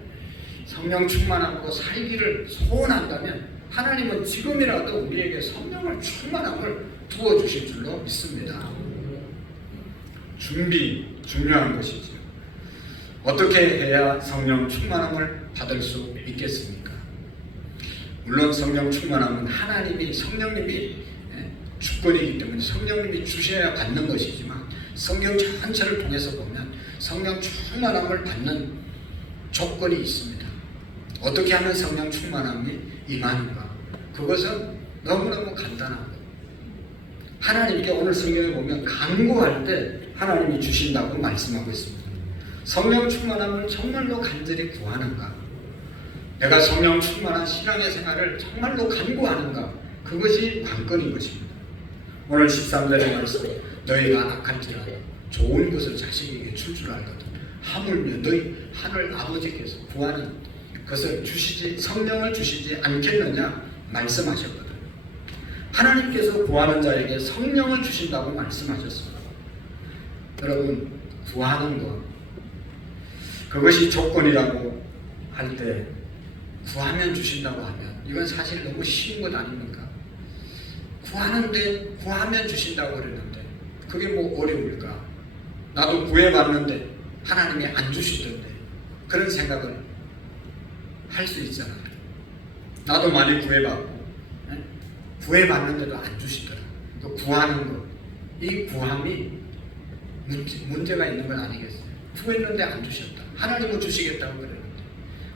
성령 충만함으로 살기를 소원한다면 하나님은 지금이라도 우리에게 성령을 충만함을 부어주실 줄로 믿습니다. 준비, 중요한 것이죠. 어떻게 해야 성령 충만함을 받을 수 있겠습니까? 물론 성령 충만함은 하나님이 성령님이 주권이기 때문에 성령님이 주셔야 받는 것이지만 성경 전체를 통해서 보면 성령 충만함을 받는 조건이 있습니다. 어떻게 하면 성령 충만함이 임하는가? 그것은 너무너무 간단합니다. 하나님께 오늘 성경에 보면 간구할 때 하나님이 주신다고 말씀하고 있습니다. 성령 충만함을 정말로 간절히 구하는가? 내가 성령 충만한 신앙의 생활을 정말로 간구하는가? 그것이 관건인 것입니다. 오늘 13절의 말씀, 너희가 악할지라도 좋은 것을 자식에게 줄 줄 알거든 하물며 너희 하늘 아버지께서 구하는 것을 주시지 성령을 주시지 않겠느냐 말씀하셨거든. 하나님께서 구하는 자에게 성령을 주신다고 말씀하셨습니다. 여러분, 구하는 것 그것이 조건이라고 할 때 구하면 주신다고 하면 이건 사실 너무 쉬운 것 아닙니까? 구하는데 구하면 주신다고 그러는데 그게 뭐 어려울까? 나도 구해봤는데 하나님이 안 주시던데 그런 생각을 할 수 있잖아요. 나도 많이 구해봤고 구해봤는데도 안 주시더라. 구하는 것, 이 구함이 문제가 있는 건 아니겠어요? 구했는데 안 주셨다. 하나님은 주시겠다고 그랬는데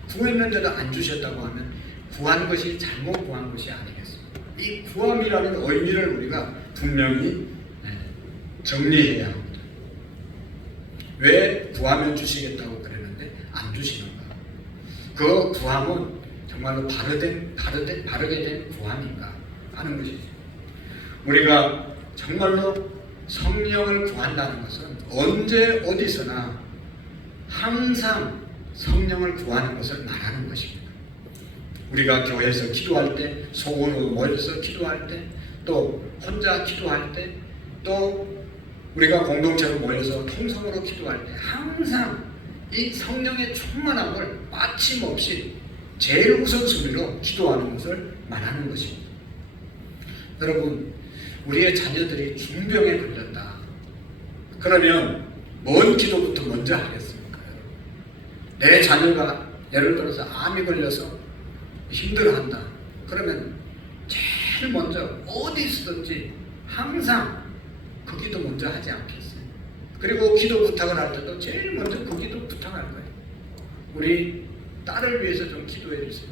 구했는데도 안 주셨다고 하면 구한 것이 잘못 구한 것이 아니겠어요? 이 구함이라는 의미를 우리가 분명히 정리해야 합니다. 왜 구하면 주시겠다고 그랬는데 안 주시는가? 그 구함은 정말로 바르게 된 구함인가 하는 것이죠. 우리가 정말로 성령을 구한다는 것은 언제 어디서나 항상 성령을 구하는 것을 말하는 것입니다. 우리가 교회에서 기도할 때, 소그룹으로 모여서 기도할 때, 또 혼자 기도할 때, 또 우리가 공동체로 모여서 통성으로 기도할 때 항상 이 성령의 충만함을 빠짐없이 제일 우선순위로 기도하는 것을 말하는 것입니다. 여러분, 우리의 자녀들이 중병에 걸렸다. 그러면 뭔 기도부터 먼저 하겠습니까? 내 자녀가 예를 들어서 암이 걸려서 힘들어한다. 그러면 제일 제일 먼저 어디 있든지 항상 그 기도 먼저 하지 않겠어요? 그리고 기도 부탁을 할 때도 제일 먼저 그 기도 부탁할 거예요. 우리 딸을 위해서 좀 기도해 주세요.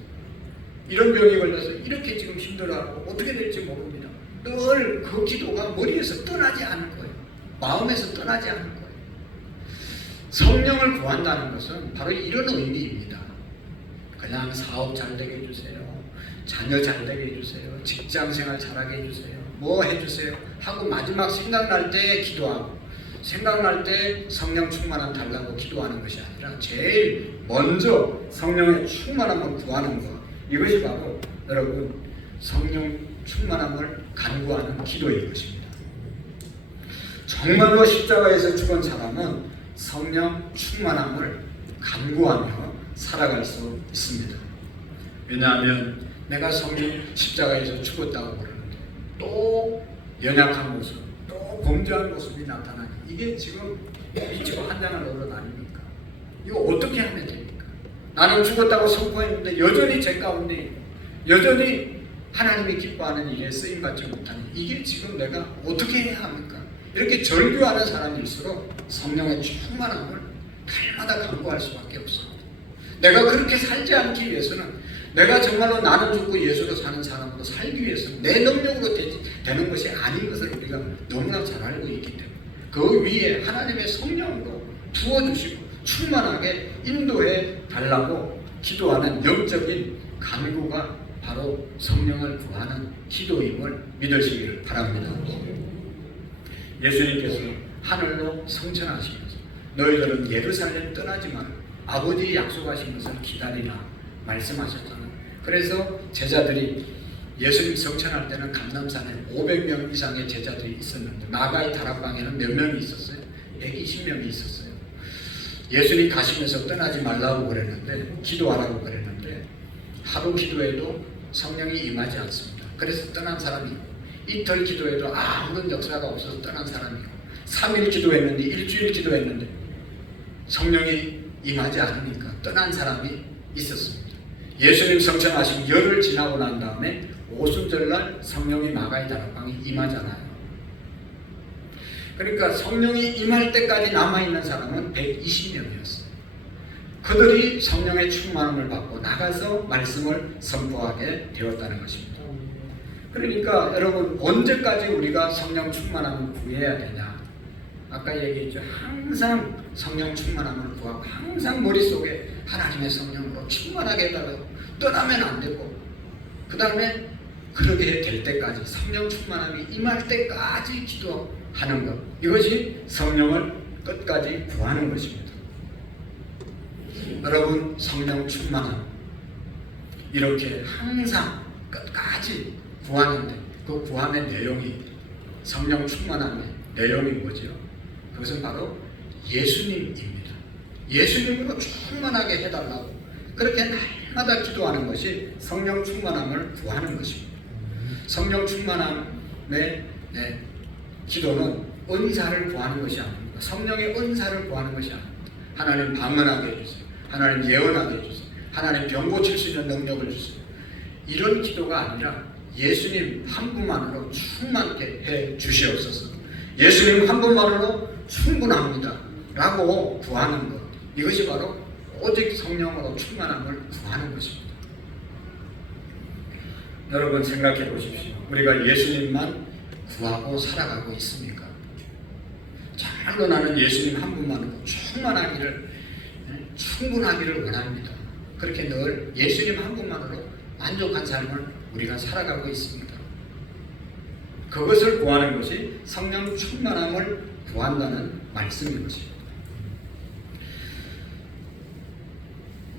이런 병이 걸려서 이렇게 지금 힘들어하고 어떻게 될지 모릅니다. 늘 그 기도가 머리에서 떠나지 않을 거예요. 마음에서 떠나지 않을 거예요. 성령을 구한다는 것은 바로 이런 의미입니다. 그냥 사업 잘 되게 해주세요. 자녀 잘 되게 해주세요. 직장 생활 잘하게 해주세요. 뭐 해주세요 하고 마지막 생각날 때 기도하고 생각날 때 성령 충만함 달라고 기도하는 것이 아니라 제일 먼저 성령의 충만함을 구하는 것, 이것이 바로 여러분 성령 충만함을 간구하는 기도인 것입니다. 정말로 십자가에서 죽은 사람은 성령 충만함을 간구하며 살아갈 수 있습니다. 왜냐하면 내가 성령 십자가에서 죽었다고 그러는데 또 연약한 모습, 또 범죄한 모습이 나타나니 이게 지금 미치고 한장을 얻어 다닙니까? 이거 어떻게 하면 됩니까? 나는 죽었다고 선포했는데 여전히 제 가운데 있고 여전히 하나님이 기뻐하는 일에 쓰임받지 못하니 이게 지금 내가 어떻게 해야 합니까? 이렇게 절규하는 사람일수록 성령의 충만함을 날마다 간구할 수밖에 없습니다. 내가 그렇게 살지 않기 위해서는 내가 정말로 나는 죽고 예수로 사는 사람으로 살기 위해서는 내 능력으로 되는 것이 아닌 것을 우리가 너무나 잘 알고 있기 때문에 그 위에 하나님의 성령으로 부어주시고 충만하게 인도해 달라고 기도하는 영적인 간구가 바로 성령을 구하는 기도임을 믿으시기를 바랍니다. 예수님께서 하늘로 성천하시면서 너희들은 예루살렘 떠나지 마라 아버지 약속하신 것을 기다리라 말씀하셨잖아요. 그래서 제자들이 예수님 성천할 때는 감람산에 500명 이상의 제자들이 있었는데 마가의 다락방에는 몇 명이 있었어요? 120명이 있었어요. 예수님 가시면서 떠나지 말라고 그랬는데 기도하라고 그랬는데 하루 기도해도 성령이 임하지 않습니다. 그래서 떠난 사람이 있고 이틀 기도해도 아무런 역사가 없어서 떠난 사람이 있고 3일 기도했는데 일주일 기도했는데 성령이 임하지 않으니까 떠난 사람이 있었습니다. 예수님 성천하신 열흘 지나고 난 다음에 오순절날 성령이 마가의 다락방에 임하잖아요. 그러니까 성령이 임할 때까지 남아있는 사람은 120명이었어요. 그들이 성령의 충만함을 받고 나가서 말씀을 선포하게 되었다는 것입니다. 그러니까 여러분 언제까지 우리가 성령 충만함을 구해야 되냐? 아까 얘기했죠. 항상 성령 충만함을 구하고 항상 머릿속에 하나님의 성령으로 충만하게 해달라고 떠나면 안 되고 그 다음에 그렇게 될 때까지 성령 충만함이 임할 때까지 기도하는 것, 이것이 성령을 끝까지 구하는 것입니다. 여러분 성령 충만함 이렇게 항상 끝까지 구하는데 그 구함의 내용이 성령 충만함의 내용이 뭐죠? 그것은 바로 예수님입니다. 예수님으로 충만하게 해달라고 그렇게 날마다 기도하는 것이 성령 충만함을 구하는 것입니다. 성령 충만함의 기도는 은사를 구하는 것이 아닙니다. 성령의 은사를 구하는 것이 아닙니다. 하나님 방언하게 해주세요. 하나님 예언하게 해주세요. 하나님 병 고칠 수 있는 능력을 주세요. 이런 기도가 아니라 예수님 한 분만으로 충만케 해 주시옵소서. 예수님 한 분만으로 충분합니다 라고 구하는 것, 이것이 바로 오직 성령으로 충만함을 구하는 것입니다. 여러분 생각해 보십시오. 우리가 예수님만 구하고 살아가고 있습니까? 정말로 나는 예수님 한 분만으로 충분하기를 원합니다. 그렇게 늘 예수님 한 분만으로 만족한 삶을 우리가 살아가고 있습니다. 그것을 구하는 것이 성령 충만함을 구한다는 말씀인 것입니다.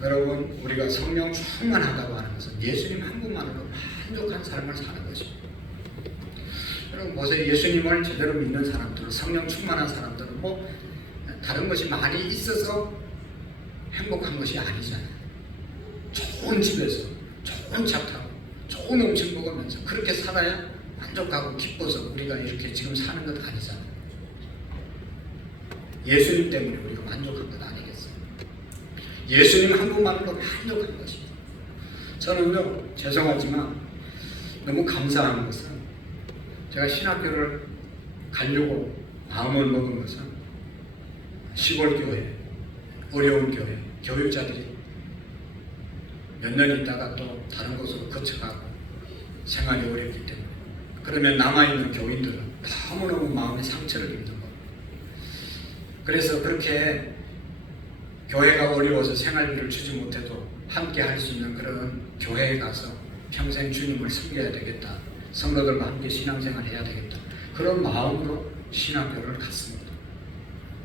여러분 우리가 성령 충만하다고 하는 것은 예수님 한 분만으로 만족한 삶을 사는 것입니다. 여러분 보세요. 예수님을 제대로 믿는 사람들, 성령 충만한 사람들은 뭐 다른 것이 많이 있어서 행복한 것이 아니잖아요. 좋은 집에서 좋은 차 타고 좋은 음식 먹으면서 그렇게 살아야 만족하고 기뻐서 우리가 이렇게 지금 사는 것 아니잖아요. 예수님 때문에 우리가 만족한 것 아니겠어요? 예수님 한 분만으로 만족한 것입니다. 저는요 죄송하지만 너무 감사한 것은 제가 신학교를 가려고 마음을 먹은 것은 시골 교회, 어려운 교회, 교육자들이 몇 년 있다가 또 다른 곳으로 거쳐가고 생활이 어렵기 때문에 그러면 남아있는 교인들은 너무너무 마음의 상처를 입는 겁니다. 그래서 그렇게 교회가 어려워서 생활비를 주지 못해도 함께 할 수 있는 그런 교회에 가서 평생 주님을 섬겨야 되겠다. 성도들과 함께 신앙생활 해야 되겠다. 그런 마음으로 신학교를 갔습니다.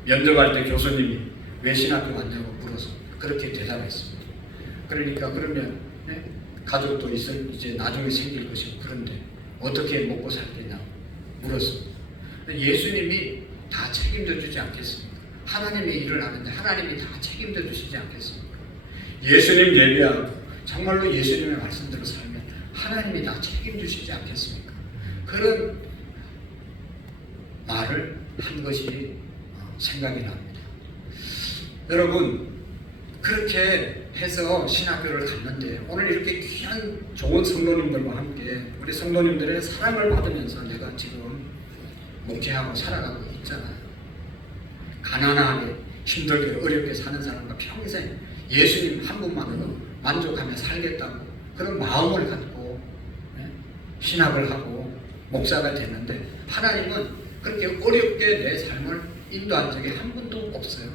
면접할 때 교수님이 왜 신학교 왔냐고 물어서 그렇게 대답했습니다. 그러니까 그러면 가족도 이제 나중에 생길 것이고 그런데 어떻게 먹고 살겠냐고 물었습니다. 예수님이 다 책임져 주지 않겠습니까? 하나님의 일을 하는데 하나님이 다 책임져 주시지 않겠습니까? 예수님 예배하고 정말로 예수님의 말씀대로 살면 하나님이 다 책임주시지 않겠습니까? 그런 말을 한 것이 생각이 납니다. 여러분 그렇게 해서 신학교를 갔는데 오늘 이렇게 귀한 좋은 성도님들과 함께 우리 성도님들의 사랑을 받으면서 내가 지금 목회하고 살아가고 있잖아요. 가난하게 힘들게 어렵게 사는 사람과 평생 예수님 한 분만으로 만족하며 살겠다고 그런 마음을 갖고 신학을 하고 목사가 됐는데 하나님은 그렇게 어렵게 내 삶을 인도한 적이 한 번도 없어요.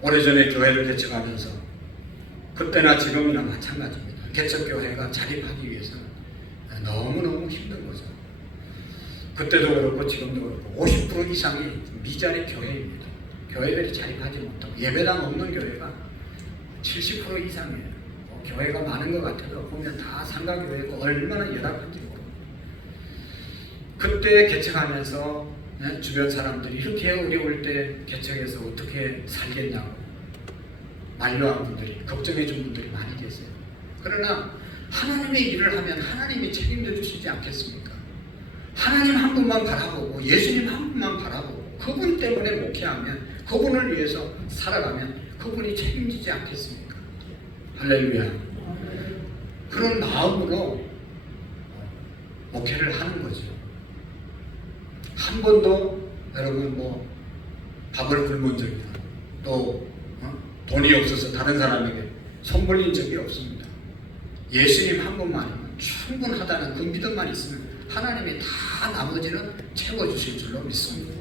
오래전에 교회를 개척하면서 그때나 지금이나 마찬가지입니다. 개척교회가 자립하기 위해서 너무너무 힘든 거죠. 그때도 그렇고 지금도 그렇고 50% 이상이 미자립 교회입니다. 교회들이 자립하지 못하고 예배당 없는 교회가 70% 이상이에요. 교회가 많은 것 같아도 보면 다 상가교회고 얼마나 열악한지 모릅니다. 그때 개척하면서 주변 사람들이 이렇게 어려울 때 개척해서 어떻게 살겠냐고 만류한 분들이 걱정해 준 분들이 많이 계세요. 그러나 하나님의 일을 하면 하나님이 책임져 주시지 않겠습니까? 하나님 한 분만 바라보고 예수님 한 분만 바라보고 그분 때문에 목회하면 그분을 위해서 살아가면 그분이 책임지지 않겠습니까? 할렐루야. 그런 마음으로 목회를 하는 거죠. 한 번도 여러분 밥을 굶은 적이나 또 돈이 없어서 다른 사람에게 손 벌린 적이 없습니다. 예수님 한 분만이면 충분하다는 그 믿음만 있으면 하나님이 다 나머지는 채워주실 줄로 믿습니다.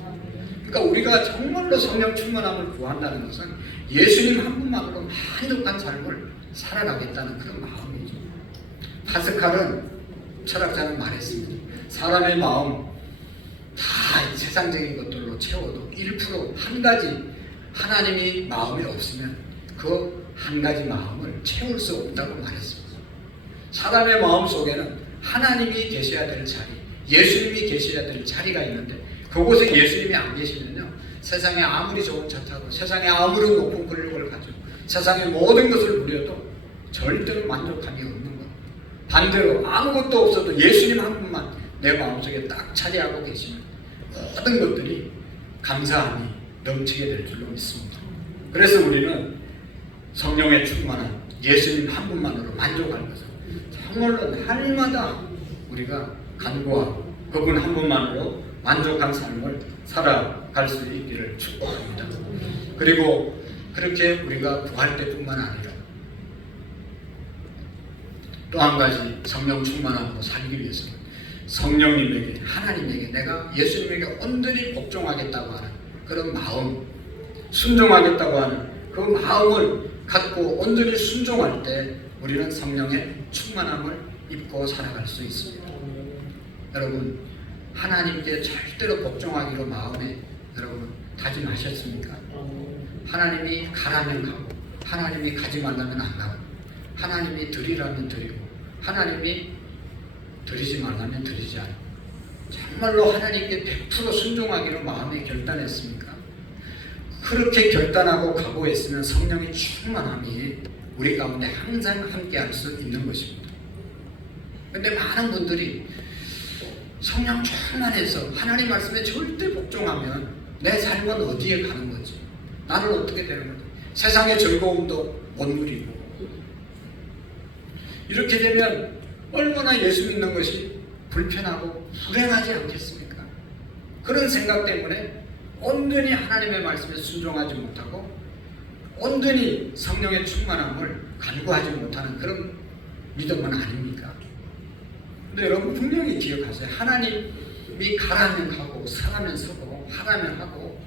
그러니까 우리가 정말로 성령 충만함을 구한다는 것은 예수님 한 분만으로 만족한 삶을 살아가겠다는 그런 마음이죠. 파스칼은 철학자는 말했습니다. 사람의 마음 다 세상적인 것들로 채워도 1% 한 가지 하나님이 마음에 없으면 그 한 가지 마음을 채울 수 없다고 말했습니다. 사람의 마음 속에는 하나님이 계셔야 될 자리, 예수님이 계셔야 될 자리가 있는데 그곳에 예수님이 안 계시면요 세상에 아무리 좋은 차 타고 세상에 아무리 높은 권력을 가지고 세상의 모든 것을 누려도 절대로 만족함이 없는 것. 반대로 아무것도 없어도 예수님 한 분만 내 마음속에 딱 차지하고 계시면 모든 것들이 감사함이 넘치게 될 줄로 믿습니다. 그래서 우리는 성령의 충만한 예수님 한 분만으로 만족할 것을 정말로 날마다 우리가 간구하고 그분 한 분만으로 만족한 삶을 살아갈 수 있기를 축복합니다. 그리고 그렇게 우리가 구할 때뿐만 아니라 또 한 가지 성령 충만함으로 살기 위해서는 성령님에게 하나님에게 내가 예수님에게 온전히 복종하겠다고 하는 그런 마음, 순종하겠다고 하는 그 마음을 갖고 온전히 순종할 때 우리는 성령의 충만함을 입고 살아갈 수 있습니다. 여러분 하나님께 절대로 복종하기로 마음에 여러분 다짐하셨습니까? 하나님이 가라면 가고 하나님이 가지 말라면 안 가고 하나님이 드리라면 드리고 하나님이 드리지 말라면 드리지 않고 정말로 하나님께 100% 순종하기로 마음에 결단했습니까? 그렇게 결단하고 각오했으면 성령의 충만함이 우리 가운데 항상 함께할 수 있는 것입니다. 그런데 많은 분들이 성령 충만해서 하나님 말씀에 절대 복종하면 내 삶은 어디에 가는 거지? 나는 어떻게 되는 거지? 세상의 즐거움도 못 누리고 이렇게 되면 얼마나 예수 믿는 것이 불편하고 불행하지 않겠습니까? 그런 생각 때문에 온전히 하나님의 말씀에 순종하지 못하고 온전히 성령의 충만함을 간구하지 못하는 그런 믿음은 아닙니까? 근데 여러분 분명히 기억하세요. 하나님이 가라면 가고 서라면 서고 하라면 하고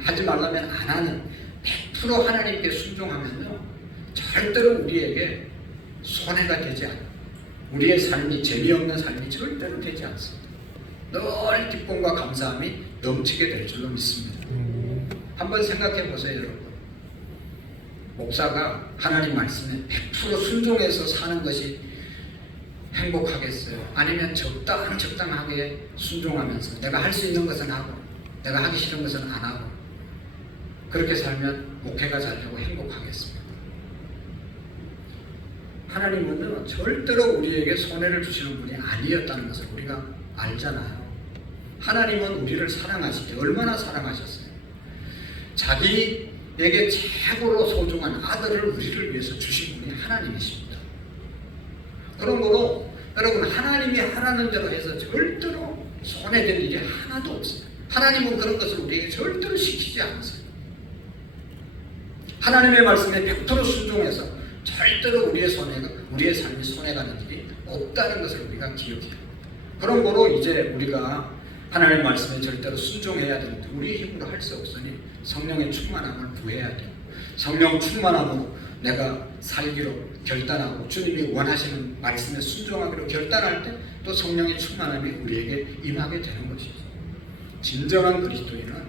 하지 말라면 안 하는 100% 하나님께 순종하면요 절대로 우리에게 손해가 되지 않아요. 우리의 삶이 재미없는 삶이 절대로 되지 않습니다. 늘 기쁨과 감사함이 넘치게 될 줄로 믿습니다. 한번 생각해 보세요, 여러분. 목사가 하나님 말씀에 100% 순종해서 사는 것이 행복하겠어요? 아니면 적당하게 순종하면서 내가 할 수 있는 것은 하고 내가 하기 싫은 것은 안 하고 그렇게 살면 목회가 잘되고 행복하겠습니다. 하나님은 절대로 우리에게 손해를 주시는 분이 아니었다는 것을 우리가 알잖아요. 하나님은 우리를 사랑하시되 얼마나 사랑하셨어요. 자기에게 최고로 소중한 아들을 우리를 위해서 주신 분이 하나님이십니다. 그러므로 여러분 하나님이 하라는 대로 해서 절대로 손해될 일이 하나도 없어요. 하나님은 그런 것을 우리에게 절대로 시키지 않으세요. 하나님의 말씀에 100% 순종해서 절대로 우리의 삶이 손해가는 일이 없다는 것을 우리가 기억해야 합니다. 그러므로 이제 우리가 하나님의 말씀에 절대로 순종해야 되는데 우리의 힘으로 할 수 없으니 성령의 충만함을 구해야 돼요. 성령 충만함으로 내가 살기로 결단하고 주님이 원하시는 말씀에 순종하기로 결단할 때 또 성령의 충만함이 우리에게 임하게 되는 것이죠. 진정한 그리스도인은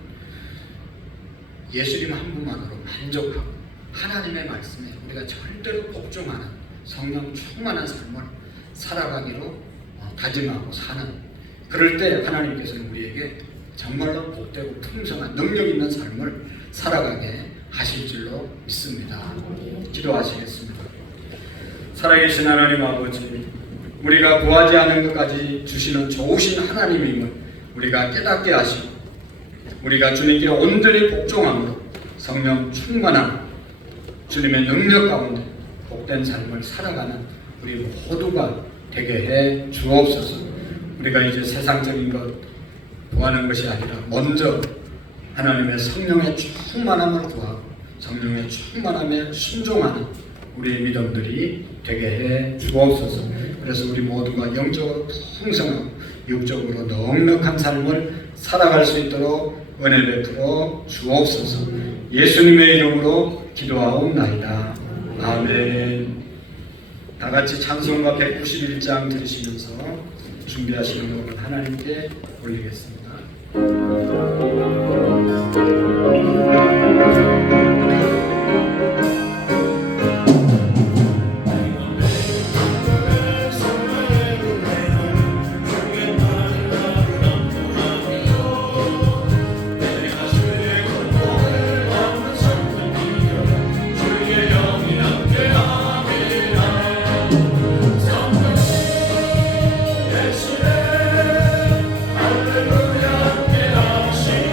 예수님 한 분만으로 만족하고 하나님의 말씀에 우리가 절대로 복종하는 성령 충만한 삶을 살아가기로 다짐하고 사는, 그럴 때 하나님께서는 우리에게 정말로 복되고 풍성한 능력 있는 삶을 살아가게 하실 줄로 믿습니다. 기도하시겠습니다. 살아계신 하나님 아버지, 우리가 구하지 않은 것까지 주시는 좋으신 하나님임을 우리가 깨닫게 하시고 우리가 주님께 온전히 복종함으로 성령 충만한 주님의 능력 가운데 복된 삶을 살아가는 우리 모두가 되게 해 주옵소서. 우리가 이제 세상적인 것 구하는 것이 아니라 먼저 하나님의 성령의 충만함을 구하고 성령의 충만함에 순종하는 우리의 믿음들이 되게 해 주옵소서. 그래서 우리 모두가 영적으로 풍성하고 육적으로 넉넉한 삶을 살아갈 수 있도록 은혜 베풀어 주옵소서. 예수님의 이름으로 기도하옵나이다. 아멘. 다 같이 찬송가 191장 들으시면서 준비하시는 것을 하나님께 올리겠습니다. 할렐루야 함께 하시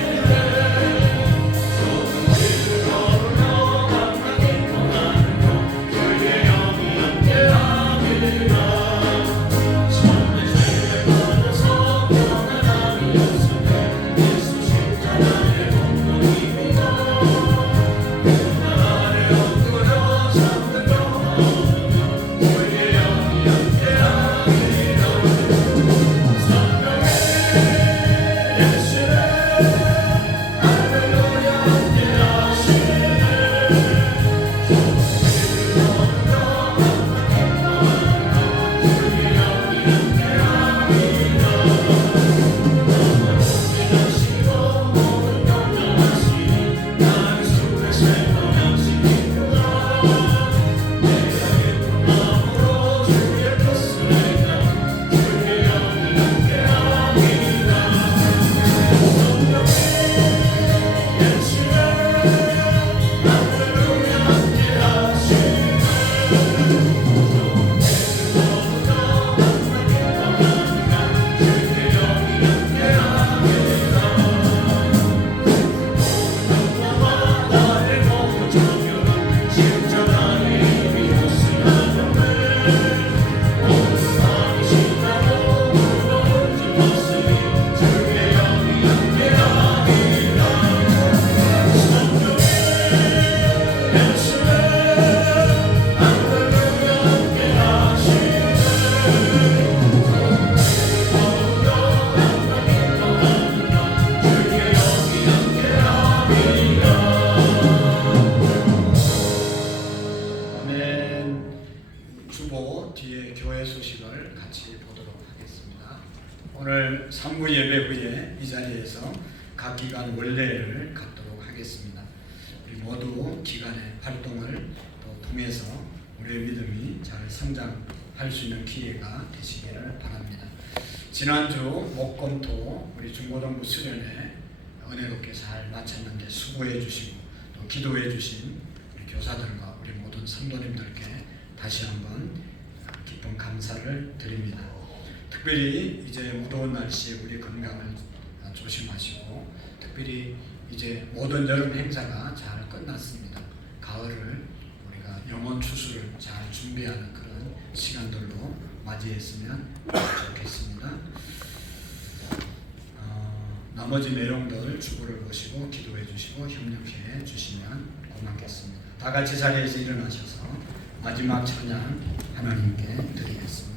성부 예배 후에 이 자리에서 각 기관 원례를 갖도록 하겠습니다. 우리 모두 기관의 활동을 또 통해서 우리의 믿음이 잘 성장할 수 있는 기회가 되시기를 바랍니다. 지난주 목금토 우리 중고등부 수련회 은혜롭게 잘 마쳤는데 수고해 주시고 또 기도해 주신 우리 교사들과 우리 모든 성도님들께 다시 한번 깊은 감사를 드립니다. 특별히 이제 무더운 날씨에 우리 건강을 조심하시고, 특별히 이제 모든 여름 행사가 잘 끝났습니다. 가을을 우리가 영혼 추수를 잘 준비하는 그런 시간들로 맞이했으면 좋겠습니다. 나머지 내용들 주보를 보시고 기도해 주시고 협력해 주시면 고맙겠습니다. 다 같이 자리에서 일어나셔서 마지막 찬양 하나님께 드리겠습니다.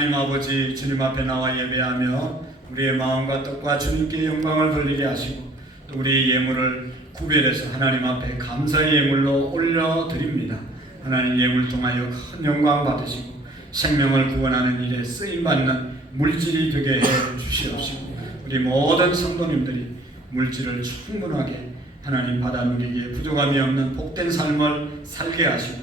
하나님 아버지, 주님 앞에 나와 예배하며 우리의 마음과 뜻과 주님께 영광을 돌리게 하시고 또 우리의 예물을 구별해서 하나님 앞에 감사의 예물로 올려드립니다. 하나님 예물 통하여 큰 영광 받으시고 생명을 구원하는 일에 쓰임받는 물질이 되게 해 주시옵시고 우리 모든 성도님들이 물질을 충분하게 하나님 받아 누리기에 부족함이 없는 복된 삶을 살게 하시고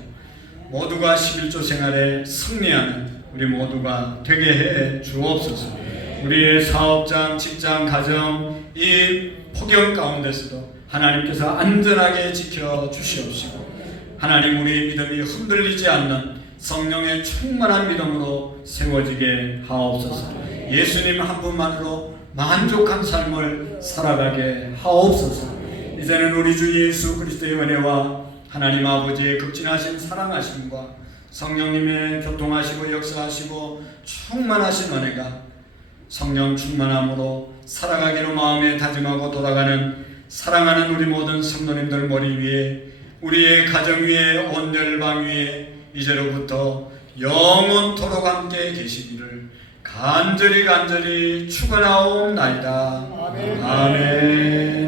모두가 11조 생활에 승리하는 우리 모두가 되게 해 주옵소서. 우리의 사업장, 직장, 가정 이 폭염 가운데서도 하나님께서 안전하게 지켜 주시옵시고 하나님 우리의 믿음이 흔들리지 않는 성령의 충만한 믿음으로 세워지게 하옵소서. 예수님 한 분만으로 만족한 삶을 살아가게 하옵소서. 이제는 우리 주 예수 그리스도의 은혜와 하나님 아버지의 극진하신 사랑하심과 성령님의 교통하시고 역사하시고 충만하신 은혜가 성령 충만함으로 살아가기로 마음에 다짐하고 돌아가는 사랑하는 우리 모든 성도님들 머리 위에 우리의 가정 위에 온 열방 위에 이제로부터 영원토록 함께 계시기를 간절히 축원하옵나이다. 아멘.